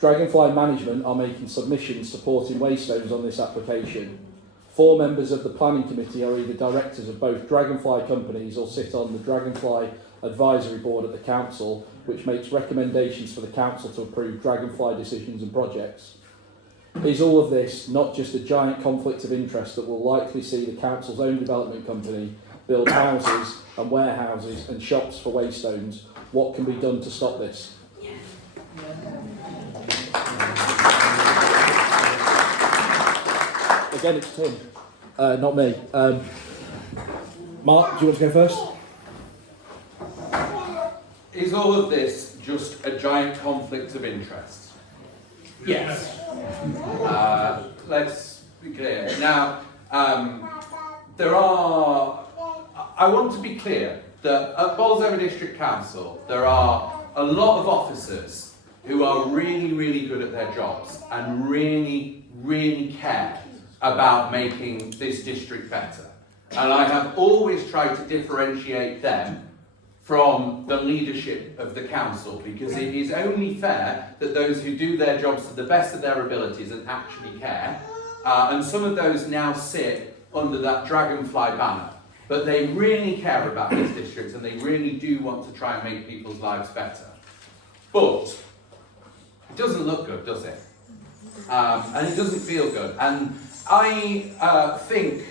Dragonfly Management are making submissions supporting Waystones on this application. 4 members of the planning committee are either directors of both Dragonfly companies or sit on the Dragonfly advisory board at the council, which makes recommendations for the council to approve Dragonfly decisions and projects. Is all of this not just a giant conflict of interest that will likely see the council's own development company build houses and warehouses and shops for Waystones? What can be done to stop this? Again, it's Tim, not me. Mark, do you want to go first? Is all of this just a giant conflict of interest? Yes. Let's be clear. Now, I want to be clear that at Bolsover District Council, there are a lot of officers who are really, really good at their jobs and really, really care about making this district better. And I have always tried to differentiate them from the leadership of the council, because it is only fair that those who do their jobs to the best of their abilities and actually care, and some of those now sit under that Dragonfly banner, but they really care about this district and they really do want to try and make people's lives better. But it doesn't look good, does it? And it doesn't feel good. And I think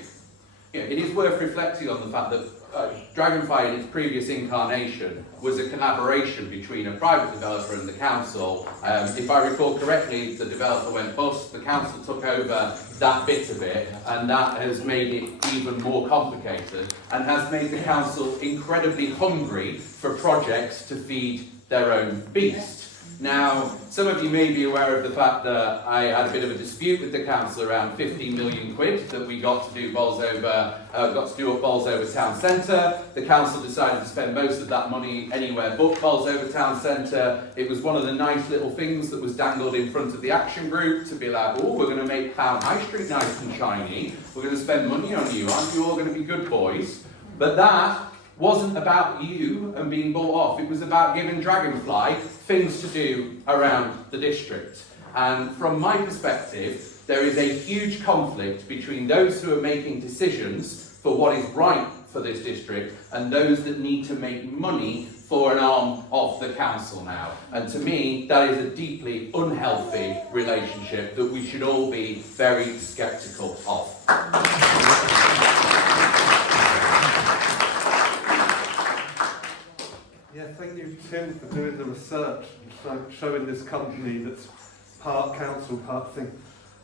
it is worth reflecting on the fact that Dragonfly in its previous incarnation was a collaboration between a private developer and the council. If I recall correctly, the developer went bust, the council took over that bit of it, and that has made it even more complicated and has made the council incredibly hungry for projects to feed their own beast. Now, some of you may be aware of the fact that I had a bit of a dispute with the council around 15 million quid that we got to do at Bolsover Town Centre. The council decided to spend most of that money anywhere but Bolsover Town Centre. It was one of the nice little things that was dangled in front of the action group to be like, oh, we're going to make Clown High Street nice and shiny. We're going to spend money on you. Aren't you all going to be good boys? But that wasn't about you and being bought off. It was about giving Dragonfly things to do around the district. And from my perspective, there is a huge conflict between those who are making decisions for what is right for this district and those that need to make money for an arm of the council now. And to me, that is a deeply unhealthy relationship that we should all be very sceptical of. Yeah, thank you, Tim, for doing the research and showing this company that's part council, part thing.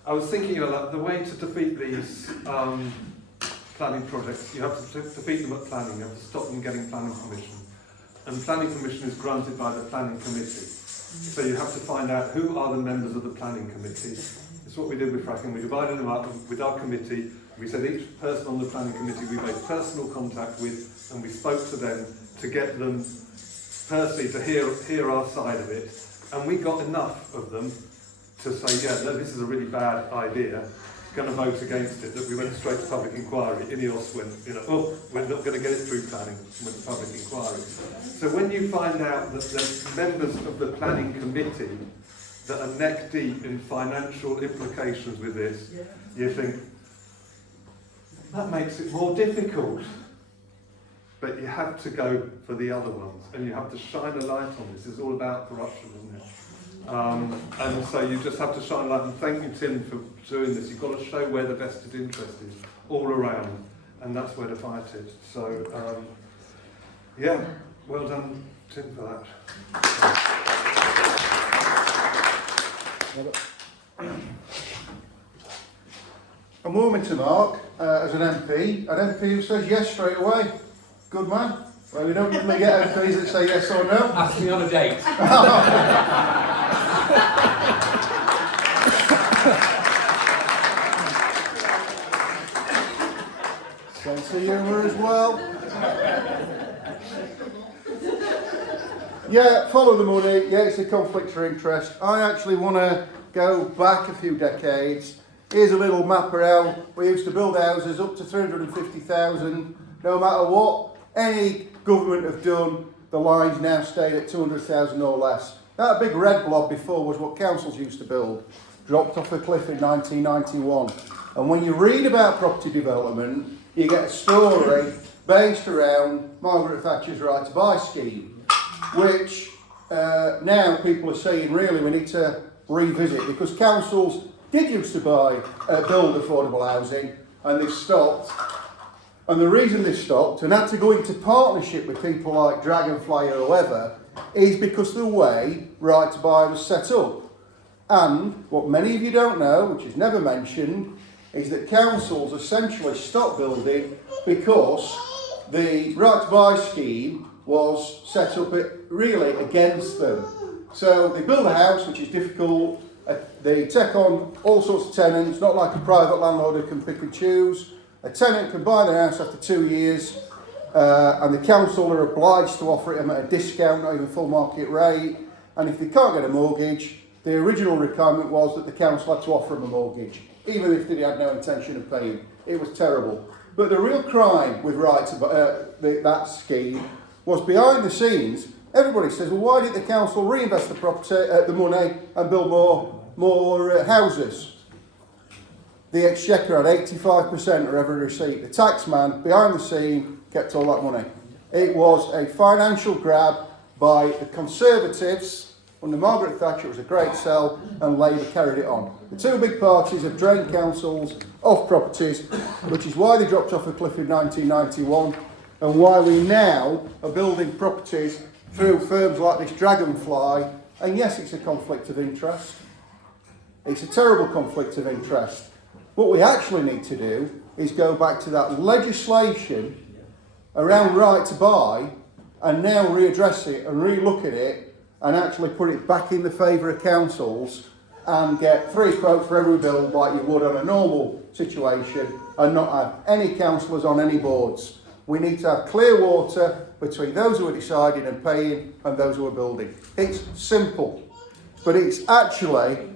I was thinking about the way to defeat these planning projects. You have to defeat them at planning. You have to stop them getting planning permission. And planning permission is granted by the planning committee. So you have to find out who are the members of the planning committee. It's what we did with fracking. We divided them up with our committee. We said each person on the planning committee we made personal contact with, and we spoke to them to get them personally to hear our side of it, and we got enough of them to say, yeah, no, this is a really bad idea, going to vote against it, that we went straight to public inquiry. Ineos went, oh, we're not going to get it through planning, went to public inquiry. So when you find out that the members of the planning committee that are neck deep in financial implications with this, you think, that makes it more difficult. But you have to go for the other ones, and you have to shine a light on this. It's all about corruption, isn't it? And so you just have to shine a light, and thank you, Tim, for doing this. You've got to show where the vested interest is, all around, and that's where to fight it. So, yeah, well done, Tim, for that. A moment to Mark, as an MP who says yes straight away. Good man. Well, we don't usually get MPs that say yes or no. Ask me on a date. Sense of humour as well. Yeah, follow the money. Yeah, it's a conflict of interest. I actually want to go back a few decades. Here's a little map around. We used to build houses up to 350,000. No matter what any government have done, the lines now stayed at 200,000 or less. That big red blob before was what councils used to build. Dropped off a cliff in 1991. And when you read about property development, you get a story based around Margaret Thatcher's right to buy scheme, which now people are saying really we need to revisit, because councils did used to build affordable housing and they've stopped. And the reason they've stopped and had to go into partnership with people like Dragonfly or whoever is because the way right to buy was set up. And what many of you don't know, which is never mentioned, is that councils essentially stopped building because the right to buy scheme was set up really against them. So they build a house, which is difficult. They take on all sorts of tenants, not like a private landlord who can pick and choose. A tenant can buy their house after 2 years, and the council are obliged to offer it at a discount, not even full market rate. And if they can't get a mortgage, the original requirement was that the council had to offer them a mortgage, even if they had no intention of paying. It was terrible. But the real crime with that scheme was behind the scenes. Everybody says, well, why didn't the council reinvest the money and build more houses? The Exchequer had 85% of every receipt. The taxman behind the scene kept all that money. It was a financial grab by the Conservatives. Under Margaret Thatcher, it was a great sell, and Labour carried it on. The two big parties have drained councils off properties, which is why they dropped off a cliff in 1991, and why we now are building properties through firms like this Dragonfly. And yes, it's a conflict of interest. It's a terrible conflict of interest. What we actually need to do is go back to that legislation around right to buy and now readdress it and re-look at it and actually put it back in the favour of councils and get 3 quotes for every build like you would on a normal situation and not have any councillors on any boards. We need to have clear water between those who are deciding and paying and those who are building. It's simple, but it's actually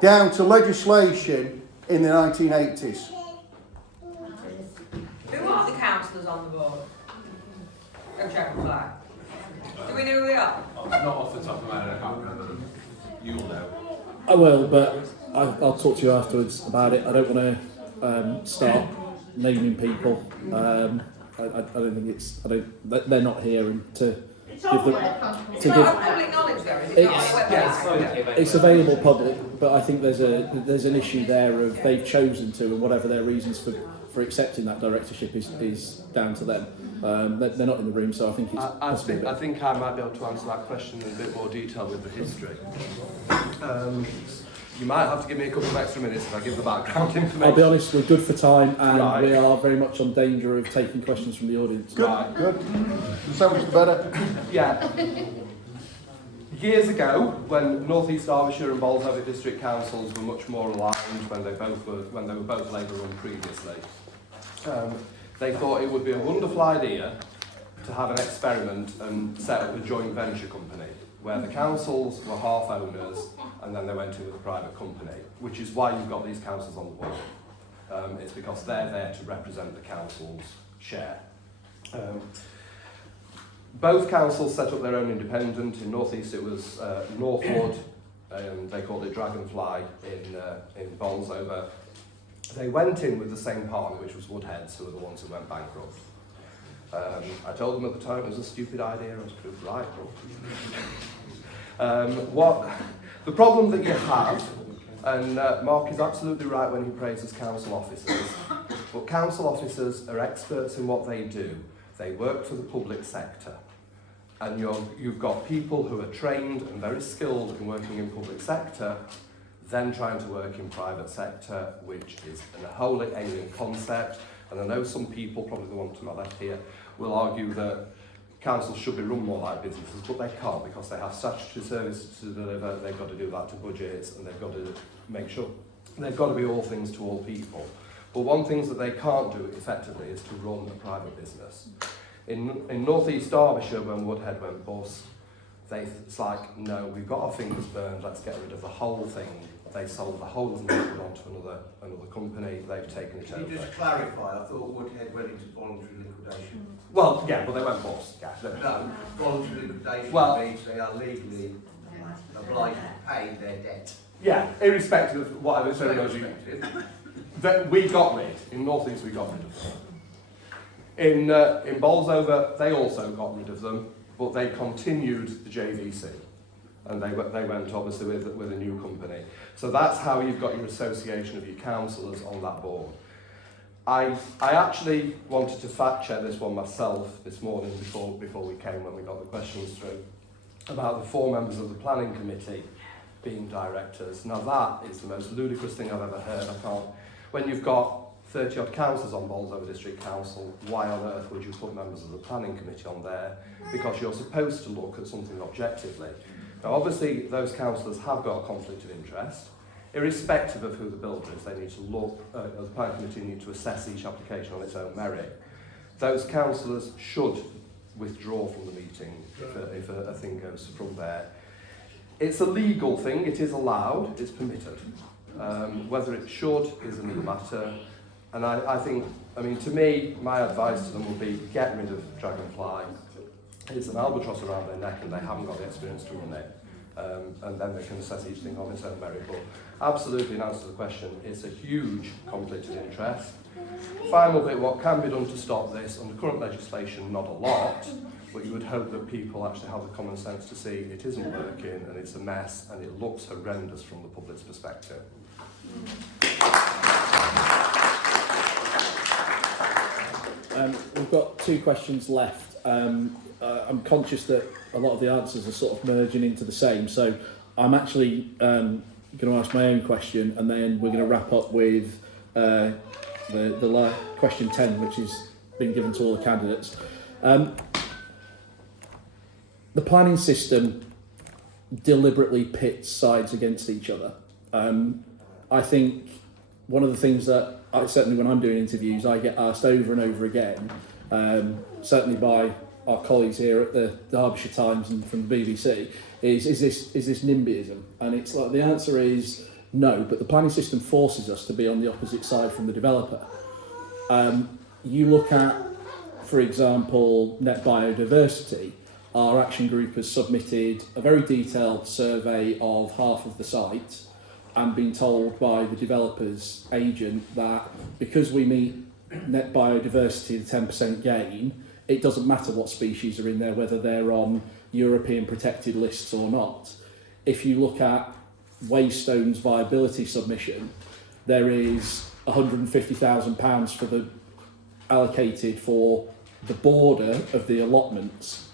down to legislation in the 1980s. Who are the councillors on the board? Go check and fly. Do we know who they are? Not off the top of my head, I can't remember them. You'll know. I will, but I'll talk to you afterwards about it. I don't want to start naming people. I don't think it's. They're not here, and to It's give them. It's not public knowledge though, is it? Not? It's available public, but I think there's an issue there of they've chosen to, and whatever their reasons for accepting that directorship is down to them. They're not in the room, so I think it's possible. I think I might be able to answer that question in a bit more detail with the history. You might have to give me a couple of extra minutes if I give the background information. I'll be honest, we're good for time, and Right. we are very much on danger of taking questions from the audience. Good, Right. good. So much the better. Yeah. Years ago, when North East Derbyshire and Bolsover district councils were much more aligned, when they were both Labour-run previously, they thought it would be a wonderful idea to have an experiment and set up a joint venture company where the councils were half owners and then they went in with a private company, which is why you've got these councils on the board. It's because they're there to represent the council's share. Both councils set up their own independent. In North East it was Northwood, and they called it Dragonfly in Bolsover. They went in with the same partner, which was Woodheads, who were the ones who went bankrupt. I told them at the time it was a stupid idea. I was proved right. The problem that you have, and Mark is absolutely right when he praises council officers, but council officers are experts in what they do. They work for the public sector. And you've got people who are trained and very skilled in working in public sector, then trying to work in private sector, which is a wholly alien concept. And I know some people, probably the one to my left here, will argue that councils should be run more like businesses, but they can't because they have statutory services to deliver, they've got to do that to budgets, and they've got to make sure they've got to be all things to all people. But one thing that they can't do effectively is to run a private business. In North East Derbyshire, when Woodhead went bust, it's like, no, we've got our fingers burned, let's get rid of the whole thing. They sold the whole of the neighbourhood on to another company, they've taken it over. Can you just clarify? I thought Woodhead went into voluntary liquidation. Well, yeah, but they went bust, yeah. No, voluntary liquidation Well- means they are legally obliged to pay their debt. Yeah, irrespective of whatever terminology. That we got rid, in North East we got rid of them. In Bolsover, they also got rid of them, but they continued the JVC. And they went obviously with a new company. So that's how you've got your association of your councillors on that board. I actually wanted to fact check this one myself this morning before we came, when we got the questions through, about the 4 members of the planning committee being directors. Now that is the most ludicrous thing I've ever heard. When you've got 30 odd councillors on Bolsover District Council, why on earth would you put members of the planning committee on there? Because you're supposed to look at something objectively. Now obviously those councillors have got a conflict of interest. Irrespective of who the builder is, they need to look, the planning committee need to assess each application on its own merit. Those councillors should withdraw from the meeting if a thing goes from there. It's a legal thing, it is allowed, it's permitted. Whether it should is another matter. And I think, to me, my advice to them would be get rid of Dragonfly. It's an albatross around their neck and they haven't got the experience to run it. And then they can assess each thing on its own merit. But absolutely, in answer to the question, it's a huge conflict of interest. Final bit, what can be done to stop this? Under current legislation, not a lot, but you would hope that people actually have the common sense to see it isn't working and it's a mess and it looks horrendous from the public's perspective. We've got 2 questions left. I'm conscious that a lot of the answers are sort of merging into the same, so I'm actually going to ask my own question and then we're going to wrap up with the question 10, which has been given to all the candidates. The planning system deliberately pits sides against each other. I think one of the things that, certainly when I'm doing interviews, I get asked over and over again, certainly by our colleagues here at the Derbyshire Times and from the BBC, is this NIMBYism? And it's like, the answer is no, but the planning system forces us to be on the opposite side from the developer. You look at, for example, net biodiversity. Our action group has submitted a very detailed survey of half of the site and been told by the developer's agent that because we meet net biodiversity, the 10% gain, it doesn't matter what species are in there, whether they're on European protected lists or not. If you look at Waystone's viability submission, there is £150,000 for the allocated for the border of the allotments.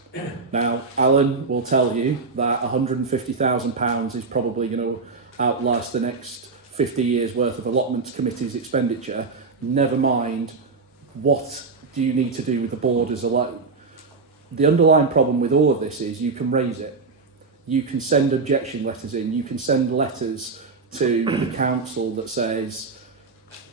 Now, Alan will tell you that £150,000 is probably going to outlast the next 50 years worth of allotments committee's expenditure. Never mind, what do you need to do with the borders alone? The underlying problem with all of this is you can raise it. You can send objection letters in. You can send letters to the council that says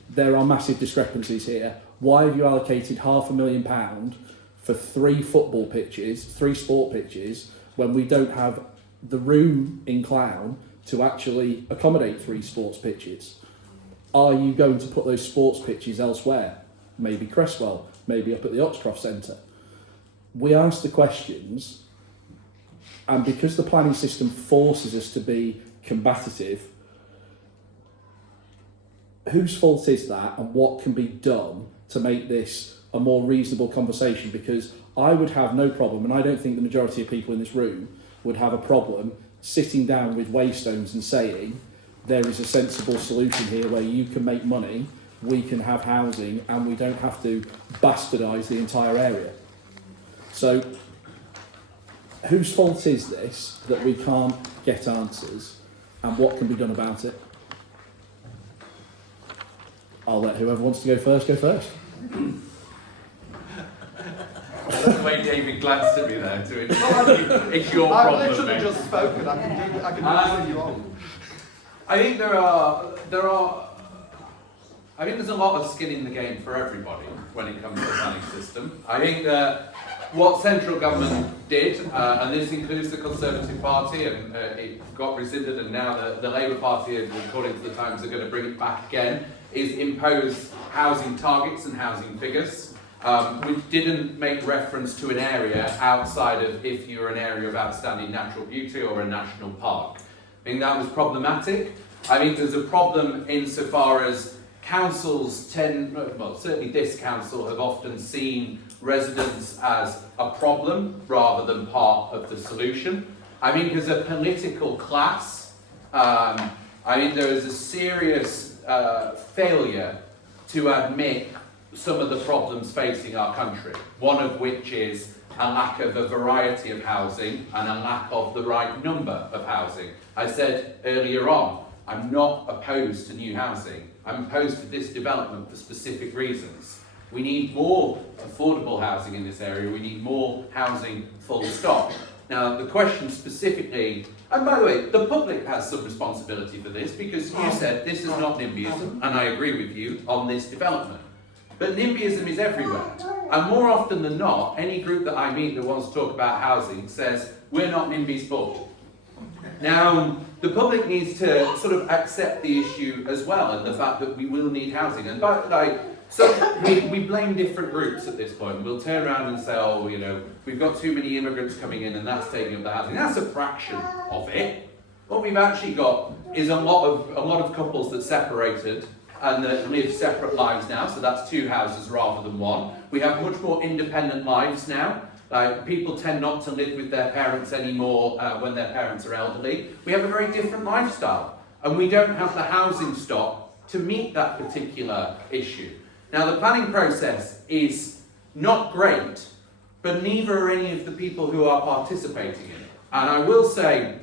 there are massive discrepancies here. Why have you allocated £500,000 for 3 football pitches, 3 sport pitches, when we don't have the room in Clown to actually accommodate 3 sports pitches? Are you going to put those sports pitches elsewhere? Maybe Cresswell, maybe up at the Oxcroft Centre. We ask the questions, and because the planning system forces us to be combative, whose fault is that, and what can be done to make this a more reasonable conversation? Because I would have no problem, and I don't think the majority of people in this room would have a problem sitting down with Waystones and saying there is a sensible solution here where you can make money, we can have housing, and we don't have to bastardise the entire area. So whose fault is this that we can't get answers, and what can be done about it? I'll let whoever wants to go first go first. That's the way David glanced at me there. It's your problem. I've literally just spoken. I can do you on. I think I think there's a lot of skin in the game for everybody when it comes to the planning system. I think that what central government did, and this includes the Conservative Party, and it got rescinded, and now the Labour Party, according to the Times, are going to bring it back again, is impose housing targets and housing figures, which didn't make reference to an area outside of if you're an area of outstanding natural beauty or a national park. I think that was problematic. I think there's a problem insofar as councils well, certainly this council have often seen residents as a problem rather than part of the solution. I think as a political class, I think there is a serious failure to admit some of the problems facing our country, one of which is a lack of a variety of housing and a lack of the right number of housing. I said earlier on, I'm not opposed to new housing. I'm opposed to this development for specific reasons. We need more affordable housing in this area. We need more housing, full stop. Now, the question specifically, and by the way, the public has some responsibility for this because you said this is not NIMBYism, and I agree with you on this development. But NIMBYism is everywhere. And more often than not, any group that I meet that wants to talk about housing says, we're not NIMBY's fault. Now, the public needs to sort of accept the issue as well, and the fact that we will need housing. And so we blame different groups at this point. We'll turn around and say, oh, you know, we've got too many immigrants coming in and that's taking up the housing. That's a fraction of it. What we've actually got is a lot of couples that separated and that live separate lives now, so that's 2 houses rather than 1. We have much more independent lives now. People tend not to live with their parents anymore when their parents are elderly. We have a very different lifestyle, and we don't have the housing stock to meet that particular issue. Now, the planning process is not great, but neither are any of the people who are participating in it. And I will say,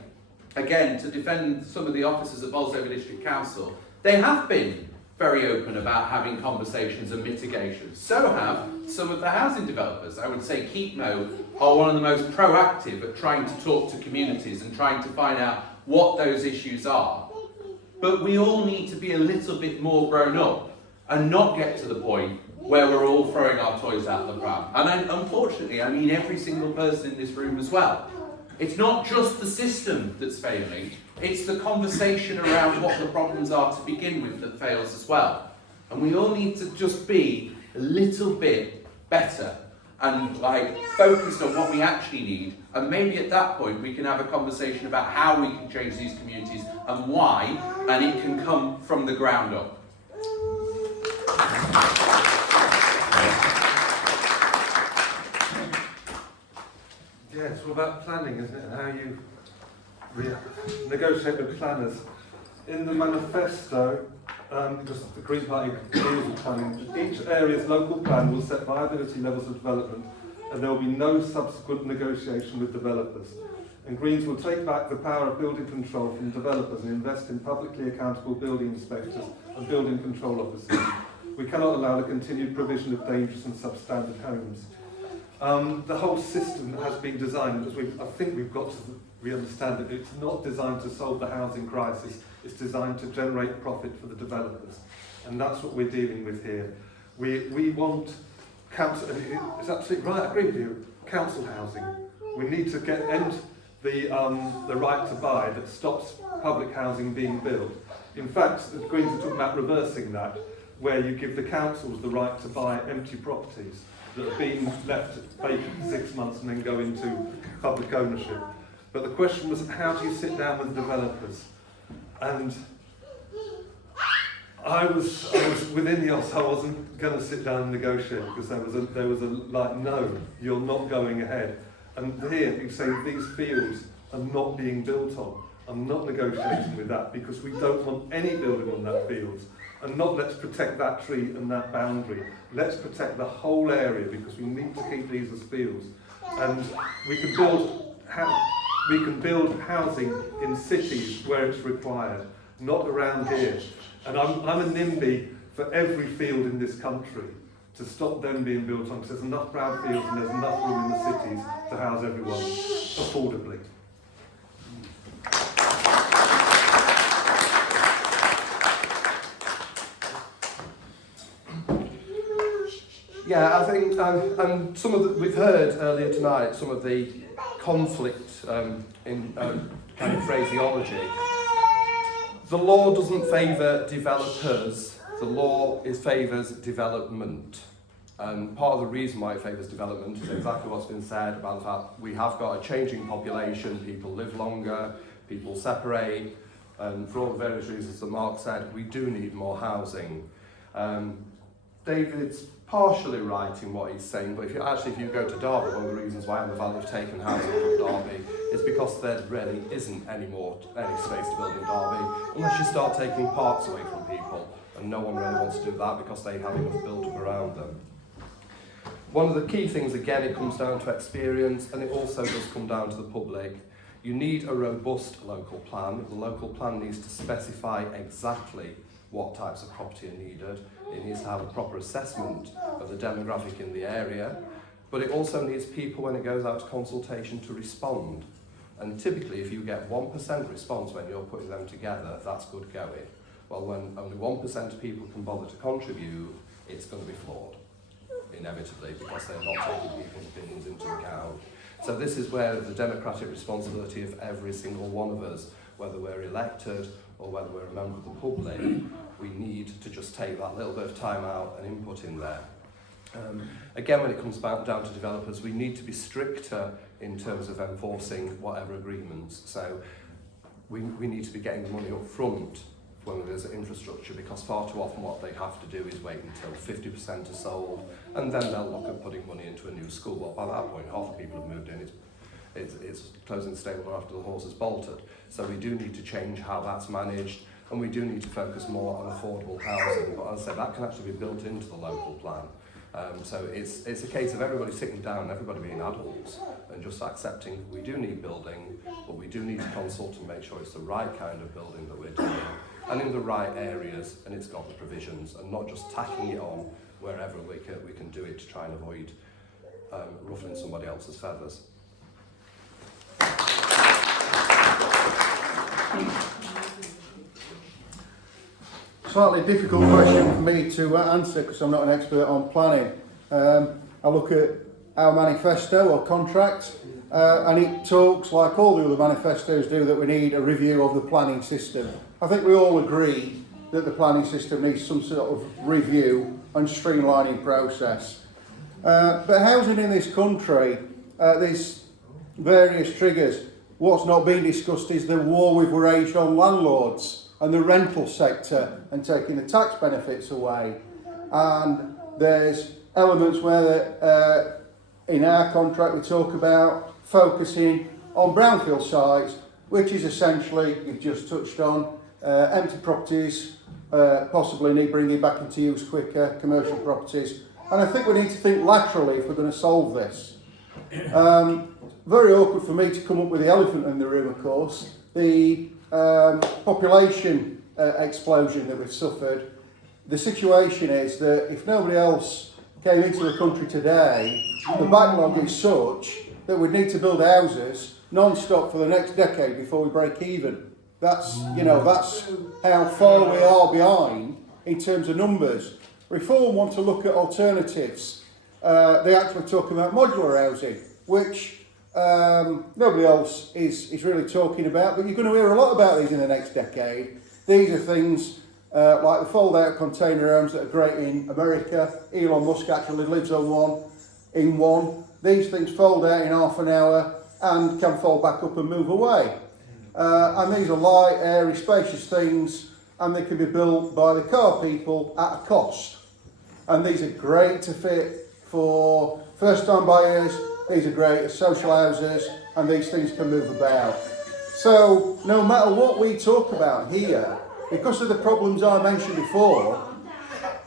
again, to defend some of the officers at Bolsover District Council, they have been very open about having conversations and mitigations. So have some of the housing developers. I would say Keepmo are one of the most proactive at trying to talk to communities and trying to find out what those issues are. But we all need to be a little bit more grown up and not get to the point where we're all throwing our toys out the pram. And unfortunately, I mean every single person in this room as well. It's not just the system that's failing, it's the conversation around what the problems are to begin with that fails as well. And we all need to just be a little bit better and focused on what we actually need. And maybe at that point we can have a conversation about how we can change these communities and why, and it can come from the ground up. Yeah, it's all about planning, isn't it? And how you negotiate with planners. In the manifesto, because the Green Party deals with planning, each area's local plan will set viability levels of development and there will be no subsequent negotiation with developers. And Greens will take back the power of building control from developers and invest in publicly accountable building inspectors and building control officers. We cannot allow the continued provision of dangerous and substandard homes. The whole system has been designed, as I think we've got to understand it, it's not designed to solve the housing crisis, it's designed to generate profit for the developers. And that's what we're dealing with here. We want council, it's absolutely right, I agree with you, council housing. We need to end the right to buy that stops public housing being built. In fact, the Greens are talking about reversing that, where you give the councils the right to buy empty properties that have been left vacant for 6 months and then go into public ownership. But the question was, how do you sit down with developers? And I was within the odds. I wasn't going to sit down and negotiate because there was a no, you're not going ahead. And here you say these fields are not being built on. I'm not negotiating with that because we don't want any building on that field. And not let's protect that tree and that boundary. Let's protect the whole area because we need to keep these as fields. And we can build housing in cities where it's required, not around here. And I'm a NIMBY for every field in this country to stop them being built on because there's enough brown fields and there's enough room in the cities to house everyone affordably. Yeah, I think, and some of the, we've heard earlier tonight some of the conflict in kind of phraseology. The law doesn't favour developers, the law favours development. And part of the reason why it favours development is exactly what's been said about the fact we have got a changing population, people live longer, people separate, and for all the various reasons that Mark said, we do need more housing. David's partially right in what he's saying, but if you go to Derby, one of the reasons why Anne Valley have taken housing from Derby is because there really isn't any space to build in Derby, unless you start taking parks away from people, and no one really wants to do that because they have enough built up around them. One of the key things, again, it comes down to experience, and it also does come down to the public. You need a robust local plan. The local plan needs to specify exactly what types of property are needed. It needs to have a proper assessment of the demographic in the area, but it also needs people, when it goes out to consultation, to respond. And typically, if you get 1% response when you're putting them together, that's good going. Well, when only 1% of people can bother to contribute, it's going to be flawed, inevitably, because they're not taking people's opinions into account. So this is where the democratic responsibility of every single one of us, whether we're elected or whether we're a member of the public, we need to just take that little bit of time out and input in there. Again, when it comes back down to developers, we need to be stricter in terms of enforcing whatever agreements. So we need to be getting the money up front when there's infrastructure, because far too often what they have to do is wait until 50% are sold, and then they'll look at putting money into a new school. Well, by that point, half the people have moved in. It's closing the stable after the horse has bolted. So we do need to change how that's managed, and we do need to focus more on affordable housing. But as I said, that can actually be built into the local plan. So it's a case of everybody sitting down, everybody being adults, and just accepting we do need building, but we do need to consult and make sure it's the right kind of building that we're doing, and in the right areas, and it's got the provisions, and not just tacking it on wherever we can do it to try and avoid ruffling somebody else's feathers. Slightly difficult question for me to answer because I'm not an expert on planning. I look at our manifesto or contract and it talks, like all the other manifestos do, that we need a review of the planning system. I think we all agree that the planning system needs some sort of review and streamlining process. But housing in this country, there's various triggers. What's not being discussed is the war we've waged on landlords and the rental sector and taking the tax benefits away. And there's elements where in our contract we talk about focusing on brownfield sites, which is essentially, you've just touched on, empty properties, possibly need bringing back into use quicker, commercial properties. And I think we need to think laterally if we're going to solve this. Very awkward for me to come up with the elephant in the room, of course. The population explosion that we've suffered. The situation is that if nobody else came into the country today, the backlog is such that we'd need to build houses non-stop for the next decade before we break even. That's how far we are behind in terms of numbers. Reform want to look at alternatives. They actually talk about modular housing, which nobody else is really talking about, but you're going to hear a lot about these in the next decade. These are things like the fold-out container homes that are great in America. Elon Musk actually lives on one. These things fold out in half an hour and can fold back up and move away. And these are light, airy, spacious things, and they can be built by the car people at a cost. And these are great to fit for first-time buyers. These are great as social houses, and these things can move about. So no matter what we talk about here, because of the problems I mentioned before,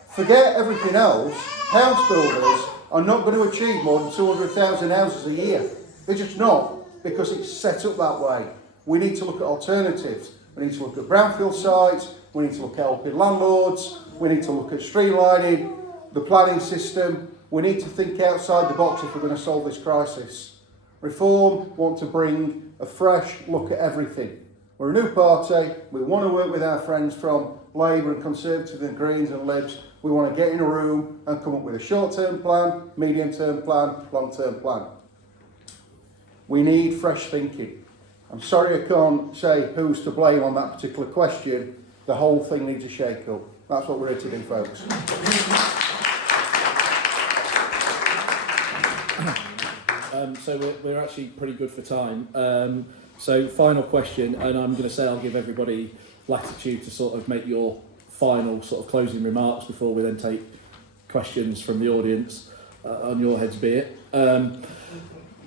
forget everything else, house builders are not going to achieve more than 200,000 houses a year. They're just not, because it's set up that way. We need to look at alternatives. We need to look at brownfield sites, we need to look at helping landlords, we need to look at streamlining the planning system. We need to think outside the box if we're going to solve this crisis. Reform want to bring a fresh look at everything. We're a new party. We want to work with our friends from Labour and Conservative and Greens and Libs. We want to get in a room and come up with a short-term plan, medium-term plan, long-term plan. We need fresh thinking. I'm sorry I can't say who's to blame on that particular question. The whole thing needs a shake-up. That's what we're here to do, folks. So we're actually pretty good for time. So final question, and I'm going to say I'll give everybody latitude to sort of make your final sort of closing remarks before we then take questions from the audience. On your heads be it.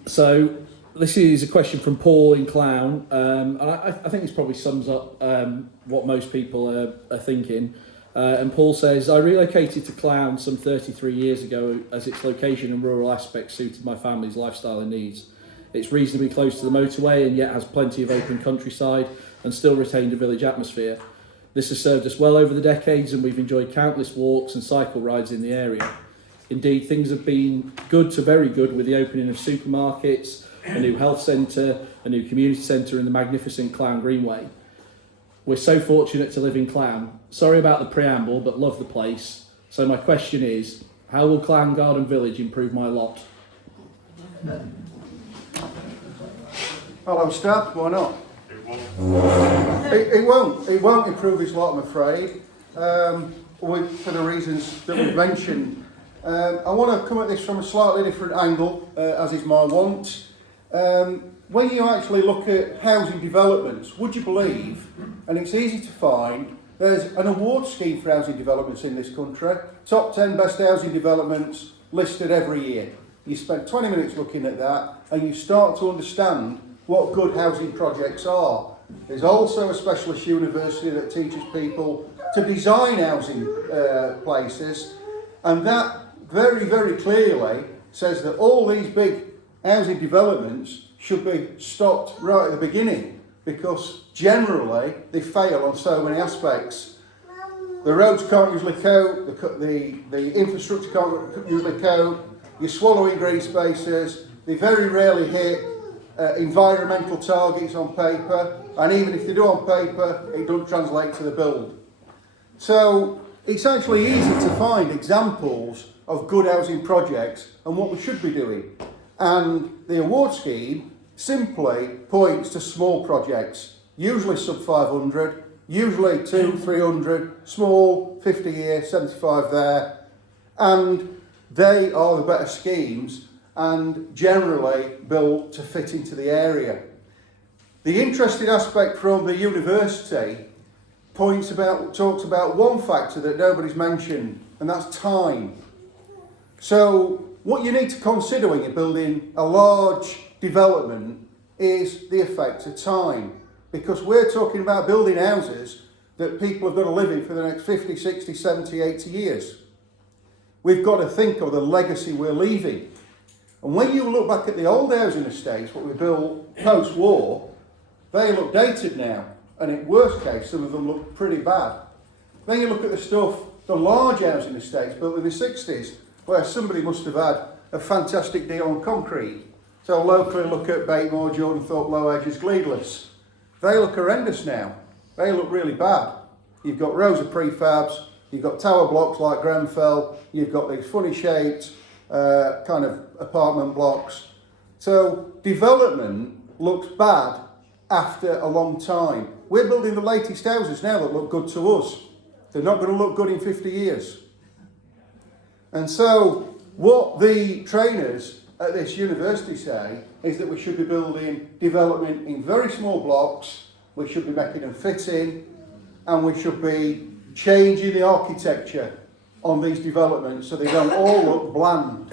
So this is a question from Paul in Clown, and I think this probably sums up what most people are thinking. And Paul says, I relocated to Clown some 33 years ago as its location and rural aspects suited my family's lifestyle and needs. It's reasonably close to the motorway and yet has plenty of open countryside and still retained a village atmosphere. This has served us well over the decades and we've enjoyed countless walks and cycle rides in the area. Indeed, things have been good to very good with the opening of supermarkets, a new health centre, a new community centre and the magnificent Clown Greenway. We're so fortunate to live in Clown. Sorry about the preamble, but love the place. So my question is, how will Clown Garden Village improve my lot? Hello, Stab. Why not? It won't. It won't improve his lot, I'm afraid, for the reasons that we've mentioned. I want to come at this from a slightly different angle, as is my want. When you actually look at housing developments, would you believe, and it's easy to find, there's an award scheme for housing developments in this country. Top 10 best housing developments listed every year. You spend 20 minutes looking at that and you start to understand what good housing projects are. There's also a specialist university that teaches people to design housing places, and that very, very clearly says that all these big housing developments should be stopped right at the beginning, because generally they fail on so many aspects. The roads can't usually cope, the infrastructure can't usually cope, you're swallowing green spaces, they very rarely hit environmental targets on paper, and even if they do on paper, it doesn't translate to the build. So it's actually easy to find examples of good housing projects and what we should be doing. And the award scheme simply points to small projects, usually sub 500, usually 200-300, small, 50 here, 75 there, and they are the better schemes and generally built to fit into the area. The interesting aspect from the university talks about one factor that nobody's mentioned, and that's time. So what you need to consider when you're building a large development is the effect of time, because we're talking about building houses that people have got to live in for the next 50, 60, 70, 80 years. We've got to think of the legacy we're leaving. And when you look back at the old housing estates, what we built post-war, they look dated now, and in worst case, some of them look pretty bad. Then you look at the large housing estates built in the 60s, where somebody must have had a fantastic deal on concrete. So locally look at Batemore, Jordanthorpe, Low Edges, Gleedless. They look horrendous now. They look really bad. You've got rows of prefabs, you've got tower blocks like Grenfell, you've got these funny shaped kind of apartment blocks. So development looks bad after a long time. We're building the latest houses now that look good to us. They're not going to look good in 50 years. And so what the trainers at this university say is that we should be building development in very small blocks, we should be making them fit in, and we should be changing the architecture on these developments so they don't all look bland.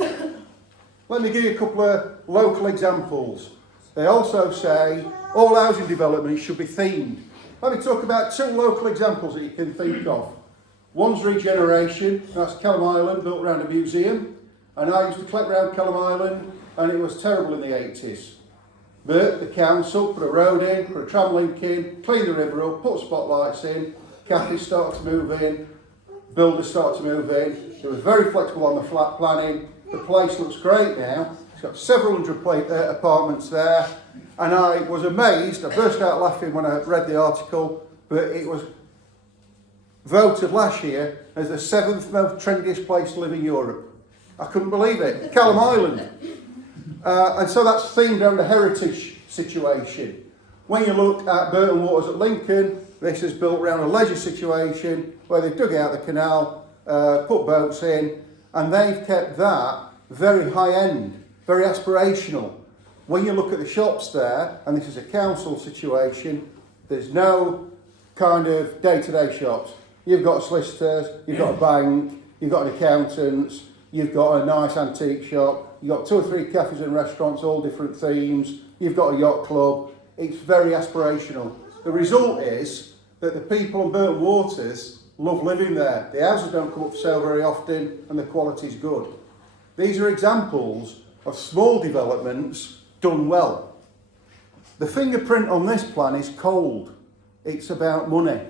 Let me give you a couple of local examples. They also say all housing developments should be themed. Let me talk about two local examples that you can think of. One's regeneration, that's Kelham Island, built around a museum. And I used to collect around Kelham Island, and it was terrible in the 80s. But the council put a road in, put a tram link in, cleaned the river up, put spotlights in, cafes started to move in, builders started to move in. It was very flexible on the flat planning. The place looks great now. It's got several hundred apartments there, And I was amazed, I burst out laughing when I read the article, but it was voted last year as the 7th most trendiest place to live in Europe. I couldn't believe it. Callum Island. And so that's themed around the heritage situation. When you look at Burton Waters at Lincoln, this is built around a leisure situation where they've dug out the canal, put boats in, and they've kept that very high end, very aspirational. When you look at the shops there, and this is a council situation, there's no kind of day-to-day shops. You've got solicitors, you've got a bank, you've got an accountant's, you've got a nice antique shop, you've got 2 or 3 cafes and restaurants, all different themes, you've got a yacht club. It's very aspirational. The result is that the people on Burton Waters love living there. The houses don't come up for sale very often and the quality's good. These are examples of small developments done well. The fingerprint on this plan is cold. It's about money.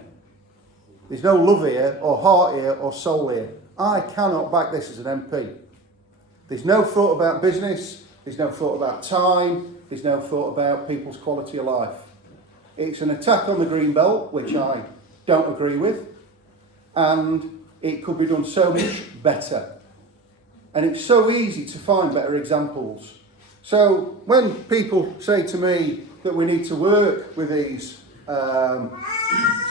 There's no love here or heart here or soul here. I cannot back this as an MP. There's no thought about business, there's no thought about time, there's no thought about people's quality of life. It's an attack on the green belt, which I don't agree with, and it could be done so much better. And it's so easy to find better examples. So when people say to me that we need to work with these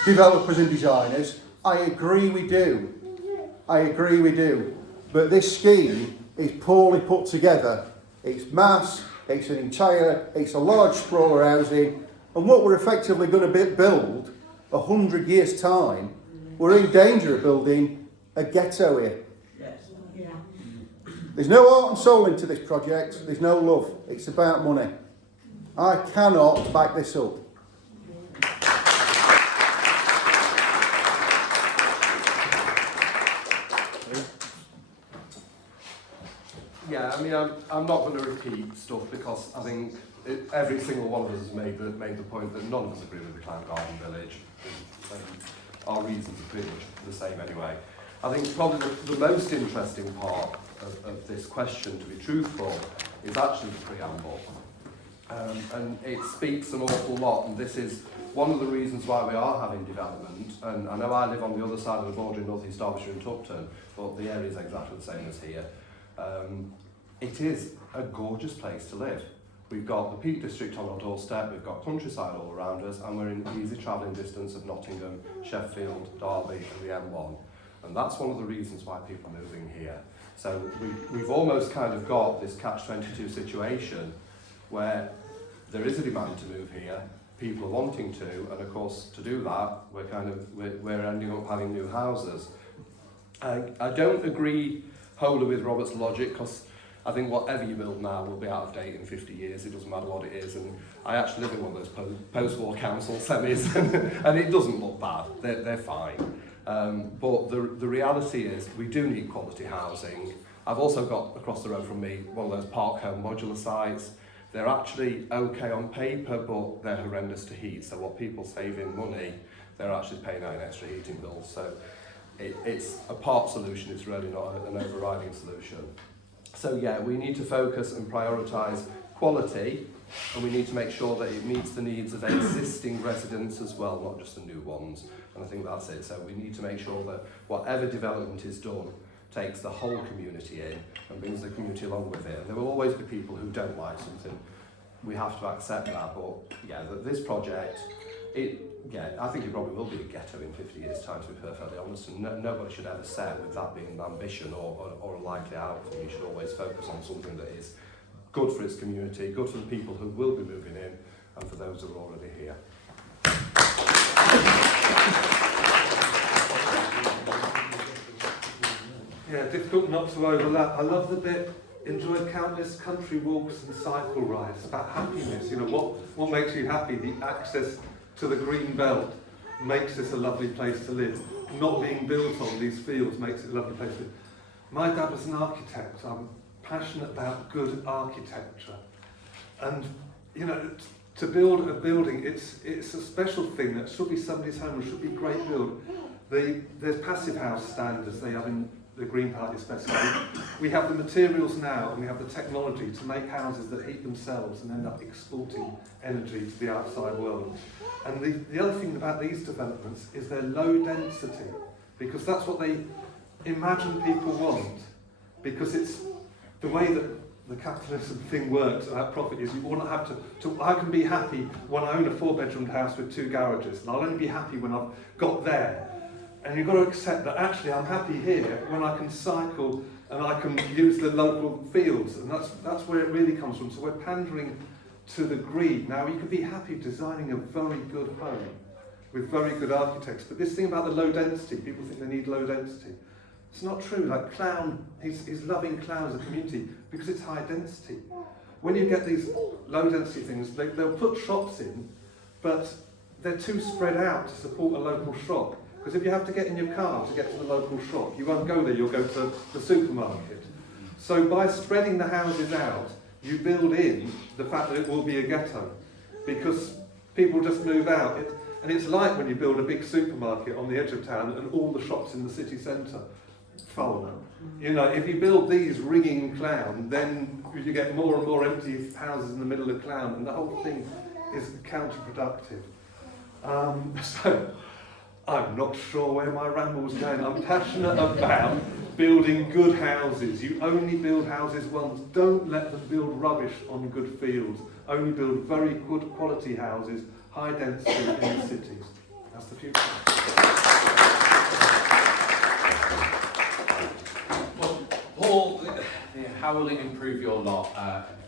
developers and designers, I agree we do. I agree we do. But this scheme is poorly put together. It's mass, it's a large sprawler housing, and what we're effectively going to build 100 years' time, we're in danger of building a ghetto here. Yeah. There's no heart and soul into this project, there's no love, it's about money. I cannot back this up. Yeah, I mean, I'm not going to repeat stuff because I think every single one of us has made the point that none of us agree with the Clown Garden Village. And our reasons are pretty much the same anyway. I think probably the most interesting part of this question, to be truthful, is actually the preamble. And it speaks an awful lot, and this is one of the reasons why we are having development. And I know I live on the other side of the border in North East Derbyshire in Tupton, but the area is exactly the same as here. It is a gorgeous place to live. We've got the Peak District on our doorstep, we've got countryside all around us, and we're in easy travelling distance of Nottingham, Sheffield, Derby and the M1. And that's one of the reasons why people are moving here. So we've almost kind of got this catch-22 situation where there is a demand to move here, people are wanting to, and of course to do that we're ending up having new houses. I don't agree wholly with Robert's logic, because I think whatever you build now will be out of date in 50 years, it doesn't matter what it is. And I actually live in one of those post-war council semis, and it doesn't look bad, they're fine. But the reality is we do need quality housing. I've also got across the road from me one of those park home modular sites. They're actually okay on paper, but they're horrendous to heat. So what people save in money, they're actually paying out in extra heating bills. So it's a part solution, it's really not an overriding solution. So yeah, we need to focus and prioritise quality, and we need to make sure that it meets the needs of existing residents as well, not just the new ones. And I think that's it. So we need to make sure that whatever development is done takes the whole community in and brings the community along with it. And there will always be people who don't like something. We have to accept that. But yeah, this project, I think it probably will be a ghetto in 50 years' time, to be perfectly honest. And nobody should ever set with that being an ambition or a likely outcome. You should always focus on something that is good for its community, good for the people who will be moving in, and for those who are already here. Yeah, difficult not to overlap. I love the bit, enjoyed countless country walks and cycle rides. About happiness, what makes you happy? The access to the green belt makes this a lovely place to live. Not being built on these fields makes it a lovely place to live. My dad was an architect. I'm passionate about good architecture. And, to build a building, it's a special thing that should be somebody's home, it should be a great build. There's passive house standards they have in the Green Party especially, we have the materials now and we have the technology to make houses that heat themselves and end up exporting energy to the outside world. And the other thing about these developments is they're low density, because that's what they imagine people want, because it's the way that the capitalism thing works about profit is you want to have to I can be happy when I own a 4-bedroom house with 2 garages, and I'll only be happy when I've got there. And you've got to accept that actually I'm happy here when I can cycle and I can use the local fields, and that's where it really comes from. So we're pandering to the greed. Now you can be happy designing a very good home with very good architects, but this thing about the low density, people think they need low density. It's not true. Like Clown, he's loving Clown as a community because it's high density. When you get these low density things, they'll put shops in, but they're too spread out to support a local shop. Because if you have to get in your car to get to the local shop, you won't go there, you'll go to the supermarket. So by spreading the houses out, you build in the fact that it will be a ghetto, because people just move out. And it's like when you build a big supermarket on the edge of town and all the shops in the city centre follow. You know, if you build these ringing Clown, then you get more and more empty houses in the middle of Clown, and the whole thing is counterproductive. So I'm not sure where my ramble's going. I'm passionate about building good houses. You only build houses once. Don't let them build rubbish on good fields. Only build very good quality houses, high density in the cities. That's the future. Well, Paul, how will it improve your lot?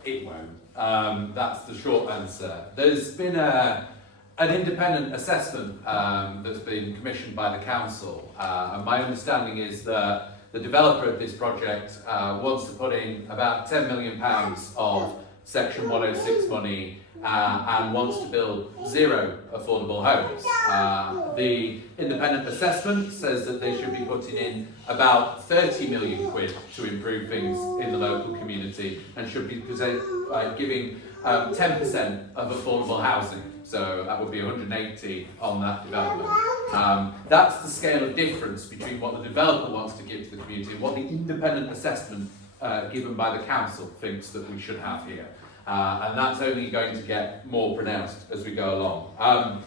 It won't. That's the short answer. There's been an independent assessment that's been commissioned by the council, and my understanding is that the developer of this project wants to put in about £10 million of Section 106 money and wants to build 0 affordable homes. The independent assessment says that they should be putting in about 30 million quid to improve things in the local community and should be giving 10% of affordable housing. So that would be 180 on that development. That's the scale of difference between what the developer wants to give to the community and what the independent assessment given by the council thinks that we should have here. And that's only going to get more pronounced as we go along.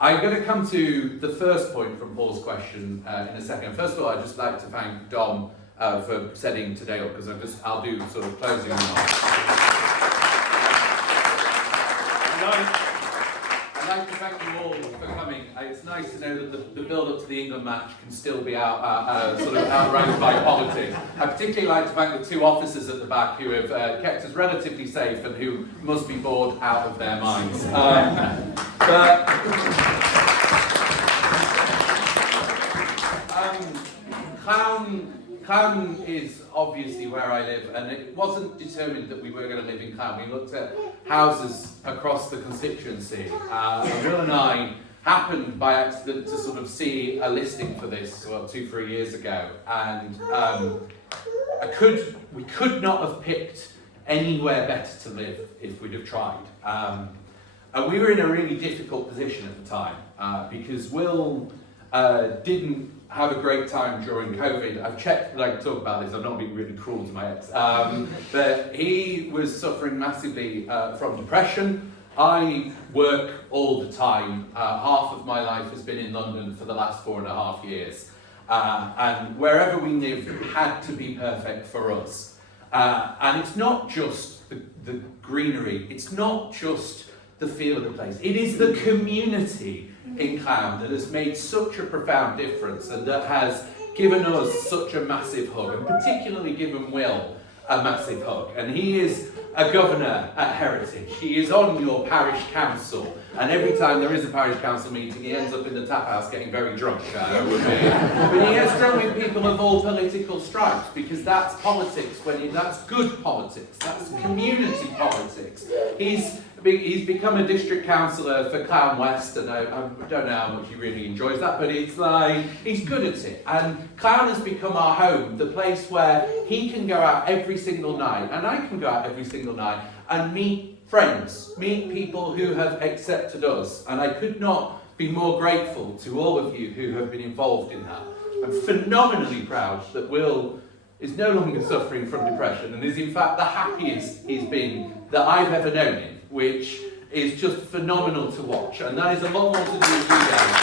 I'm going to come to the first point from Paul's question in a second. First of all, I'd just like to thank Dom for setting today up, because I'll do sort of closing remarks. I'd like to thank you all for coming. It's nice to know that the build-up to the England match can still be sort of outranked by politics. I particularly like to thank the 2 officers at the back who have kept us relatively safe and who must be bored out of their minds. Clown is obviously where I live, and it wasn't determined that we were going to live in Clown. We looked at houses across the constituency. Will and I happened by accident to sort of see a listing for this 2-3 years ago, and we could not have picked anywhere better to live if we'd have tried. And we were in a really difficult position at the time because Will didn't have a great time during COVID. I've checked that I can talk about this. I'm not being really cruel to my ex. But he was suffering massively from depression. I work all the time. Half of my life has been in London for the last 4.5 years. And wherever we live had to be perfect for us. And it's not just the greenery. It's not just the feel of the place. It is the community in Clown that has made such a profound difference and that has given us such a massive hug, and particularly given Will a massive hug. And he is a governor at Heritage. He is on your parish council, and every time there is a parish council meeting, he ends up in the tap house getting very drunk. But he has drunk with people of all political stripes, because that's politics. That's good politics. That's community politics. He's become a district councillor for Clown West, and I don't know how much he really enjoys that, but it's like, he's good at it. And Clown has become our home, the place where he can go out every single night, and I can go out every single night and meet friends, meet people who have accepted us. And I could not be more grateful to all of you who have been involved in that. I'm phenomenally proud that Will is no longer suffering from depression and is in fact the happiest he's been that I've ever known him, which is just phenomenal to watch, and that is a lot more to do with you guys.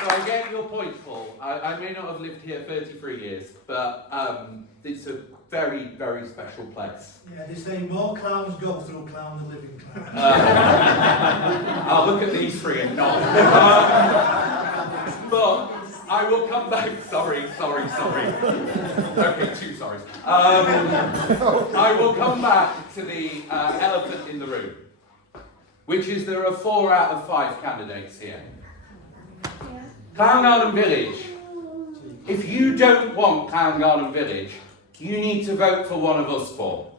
So I get your point, Paul. I may not have lived here 33 years, but it's a very, very special place. Yeah, they say more clowns go through a clown than living clowns. I'll look at these three and nod. But I will come back. Sorry. Okay, two sorries. I will come back to the elephant in the room, which is there are 4 out of 5 candidates here. Clown Garden Village. If you don't want Clown Garden Village, you need to vote for one of us 4.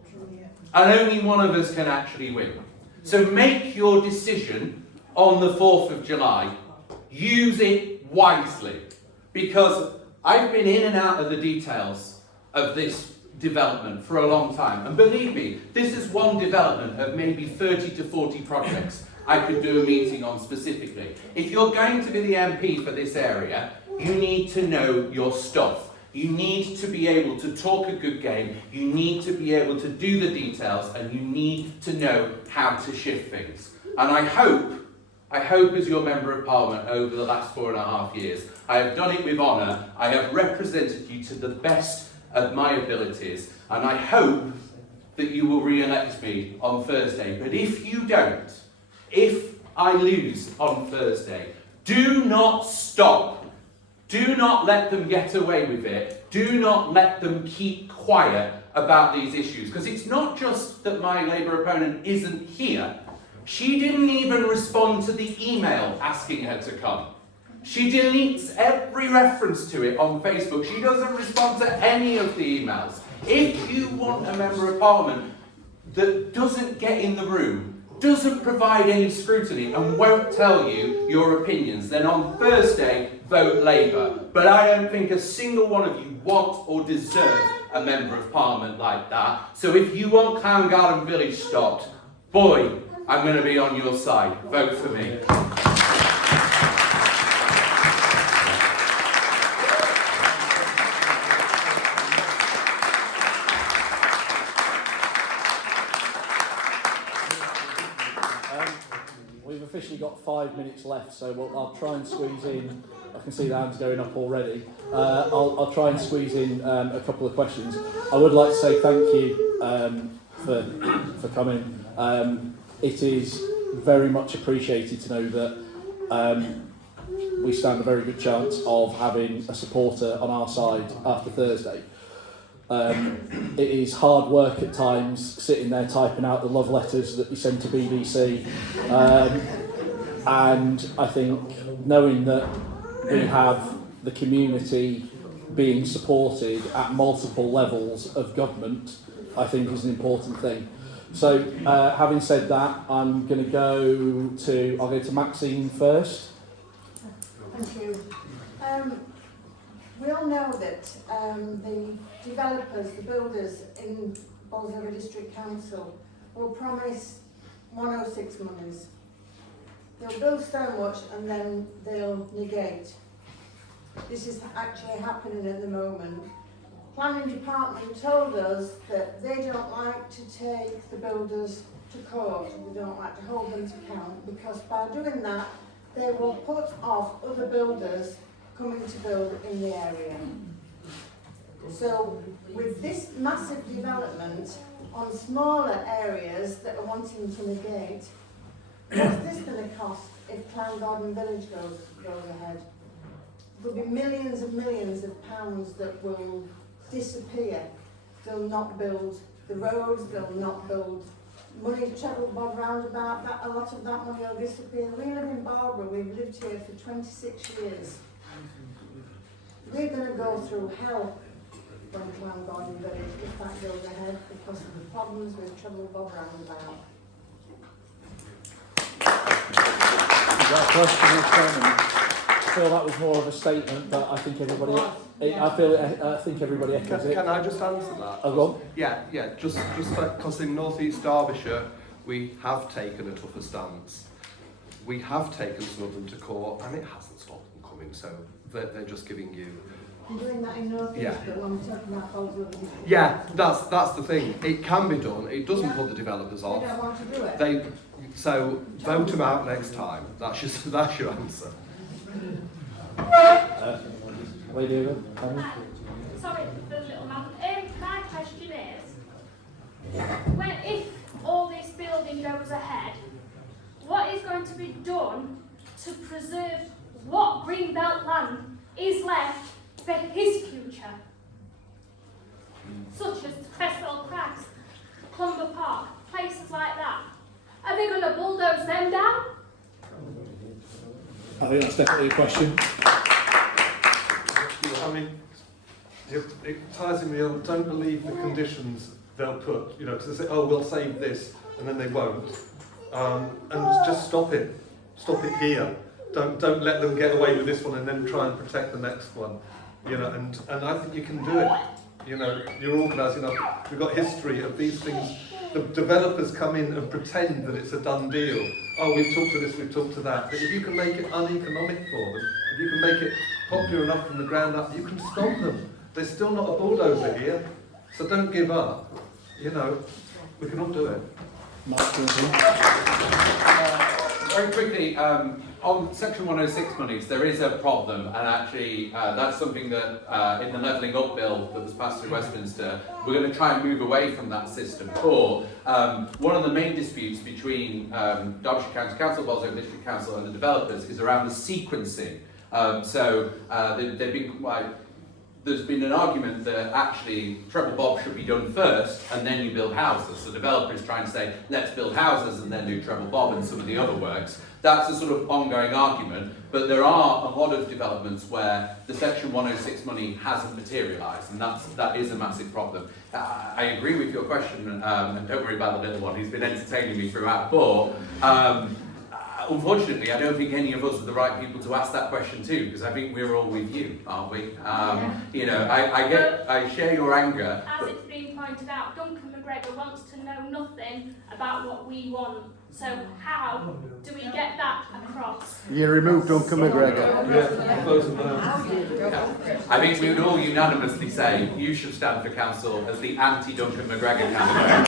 And only one of us can actually win. So make your decision on the 4th of July. Use it wisely. Because I've been in and out of the details of this development for a long time. And believe me, this is one development of maybe 30 to 40 projects I could do a meeting on specifically. If you're going to be the MP for this area, you need to know your stuff. You need to be able to talk a good game, you need to be able to do the details, and you need to know how to shift things. And I hope as your Member of Parliament over the last 4.5 years, I have done it with honour, I have represented you to the best of my abilities, and I hope that you will re-elect me on Thursday. But if you don't, if I lose on Thursday, do not stop. Do not let them get away with it. Do not let them keep quiet about these issues. Because it's not just that my Labour opponent isn't here. She didn't even respond to the email asking her to come. She deletes every reference to it on Facebook. She doesn't respond to any of the emails. If you want a Member of Parliament that doesn't get in the room, doesn't provide any scrutiny and won't tell you your opinions, then on Thursday, vote Labour. But I don't think a single one of you want or deserve a Member of Parliament like that. So if you want Clown Garden Village stopped, boy, I'm going to be on your side. Vote for me. We've officially got 5 minutes left, so I'll try and squeeze in. I can see the hands going up already. I'll try and squeeze in a couple of questions. I would like to say thank you for coming. It is very much appreciated to know that we stand a very good chance of having a supporter on our side after Thursday. It is hard work at times sitting there typing out the love letters that you send to BBC, and I think knowing that we have the community being supported at multiple levels of government, I think is an important thing. So having said that, I'm going to go to Maxine first. Thank you. We all know that the developers, the builders in Bolsover District Council will promise 106 monies. They'll build so much and then they'll negate. This is actually happening at the moment. Planning department told us that they don't like to take the builders to court. They don't like to hold them to account because by doing that, they will put off other builders coming to build in the area. So with this massive development on smaller areas that are wanting to negate, what's this going to cost if Clown Garden Village goes ahead? There'll be millions and millions of pounds that will disappear. They'll not build the roads, they'll not build money travel Bob roundabout, a lot of that money will disappear. We live in Barbara, we've lived here for 26 years. We're going to go through hell when Clown Garden Village, if that goes ahead, because of the problems with travel Bob roundabout. That question I feel that was more of a statement, but I think everybody echoes it. Can I just answer that? Oh, go on. Yeah, just because in North East Derbyshire we have taken a tougher stance. We have taken some of them to court, and it hasn't stopped them coming, so they're just giving you... You're doing that in North East, Yeah. but when we're talking about Bolsover. Yeah, that's the thing. It can be done. It doesn't put the developers They off. don't want to do it. So vote them out next time. That's your answer. Lady, Sorry for the little man. My question is, if all this building goes ahead, what is going to be done to preserve what greenbelt land is left for his future? Such as Cresswell Crags, Clumber Park, places like that. Are they going to bulldoze them down? I think that's definitely a question. I mean, it ties in real. Don't believe the conditions they'll put. Because they say, "Oh, we'll save this," and then they won't. And just stop it. Stop it here. Don't let them get away with this one and then try and protect the next one. And I think you can do it. You're organised. We've got history of these things. The developers come in and pretend that it's a done deal. Oh, we've talked to this, we've talked to that. But if you can make it uneconomic for them, if you can make it popular enough from the ground up, you can stop them. There's still not a bulldozer here, so don't give up. We can all do it. Mark, Very quickly, on Section 106 monies, there is a problem, and actually that's something that in the Levelling Up Bill that was passed through Westminster, we're going to try and move away from that system. Or one of the main disputes between Derbyshire County Council, Bolsover District Council and the developers is around the sequencing. There's been an argument that actually treble bob should be done first and then you build houses. So the developer is trying to say, let's build houses and then do treble bob and some of the other works. That's a sort of ongoing argument, but there are a lot of developments where the Section 106 money hasn't materialised, and that is a massive problem. I agree with your question, and don't worry about the little one, he's been entertaining me throughout, but unfortunately, I don't think any of us are the right people to ask that question to, because I think we're all with you, aren't we? I share your anger. As it's been pointed out, Duncan McGregor wants to know nothing about what we want. So how do we get that across? You removed Duncan McGregor. I think we would all unanimously say you should stand for council as the anti-Duncan McGregor candidate.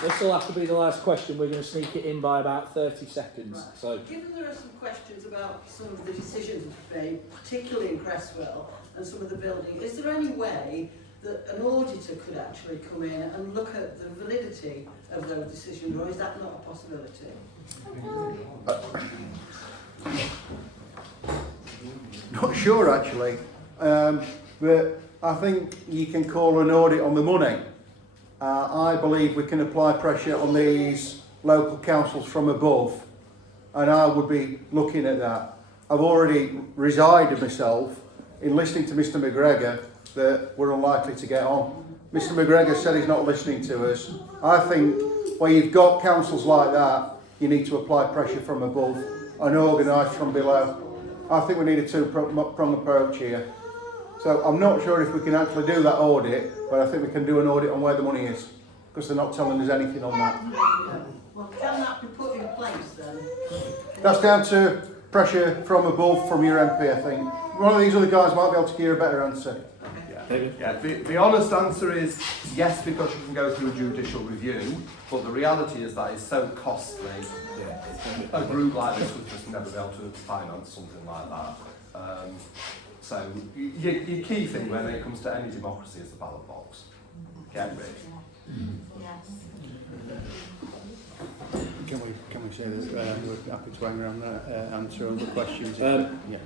This will have to be the last question. We're going to sneak it in by about 30 seconds. Right. So, given there are some questions about some of the decisions made, particularly in Cresswell and some of the building, is there any way that an auditor could actually come in and look at the validity of those decisions, or is that not a possibility? Not sure actually, but I think you can call an audit on the money. I believe we can apply pressure on these local councils from above, and I would be looking at that. I've already resided myself in listening to Mr McGregor that we're unlikely to get on. Mr McGregor said he's not listening to us. I think where you've got councils like that, you need to apply pressure from above and organise from below. I think we need a two-pronged approach here. So I'm not sure if we can actually do that audit, but I think we can do an audit on where the money is, because they're not telling us anything on that. Well, can that be put in place then? That's down to pressure from above from your MP, I think. One of these other guys might be able to give you a better answer. Yeah, the honest answer is yes, because you can go through a judicial review, but the reality is that it's so costly. A group like this would just never be able to finance something like that. So your key thing when it comes to any democracy is the ballot box. Get rid. Can we say that we're happy to hang around answer other questions?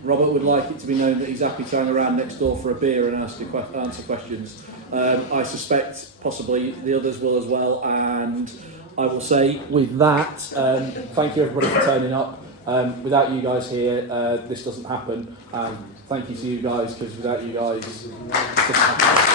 Robert would like it to be known that he's happy to hang around next door for a beer and answer questions. I suspect possibly the others will as well, and I will say with that, thank you everybody for turning up. Without you guys here, this doesn't happen. Thank you to you guys, because without you guys, this doesn't happen.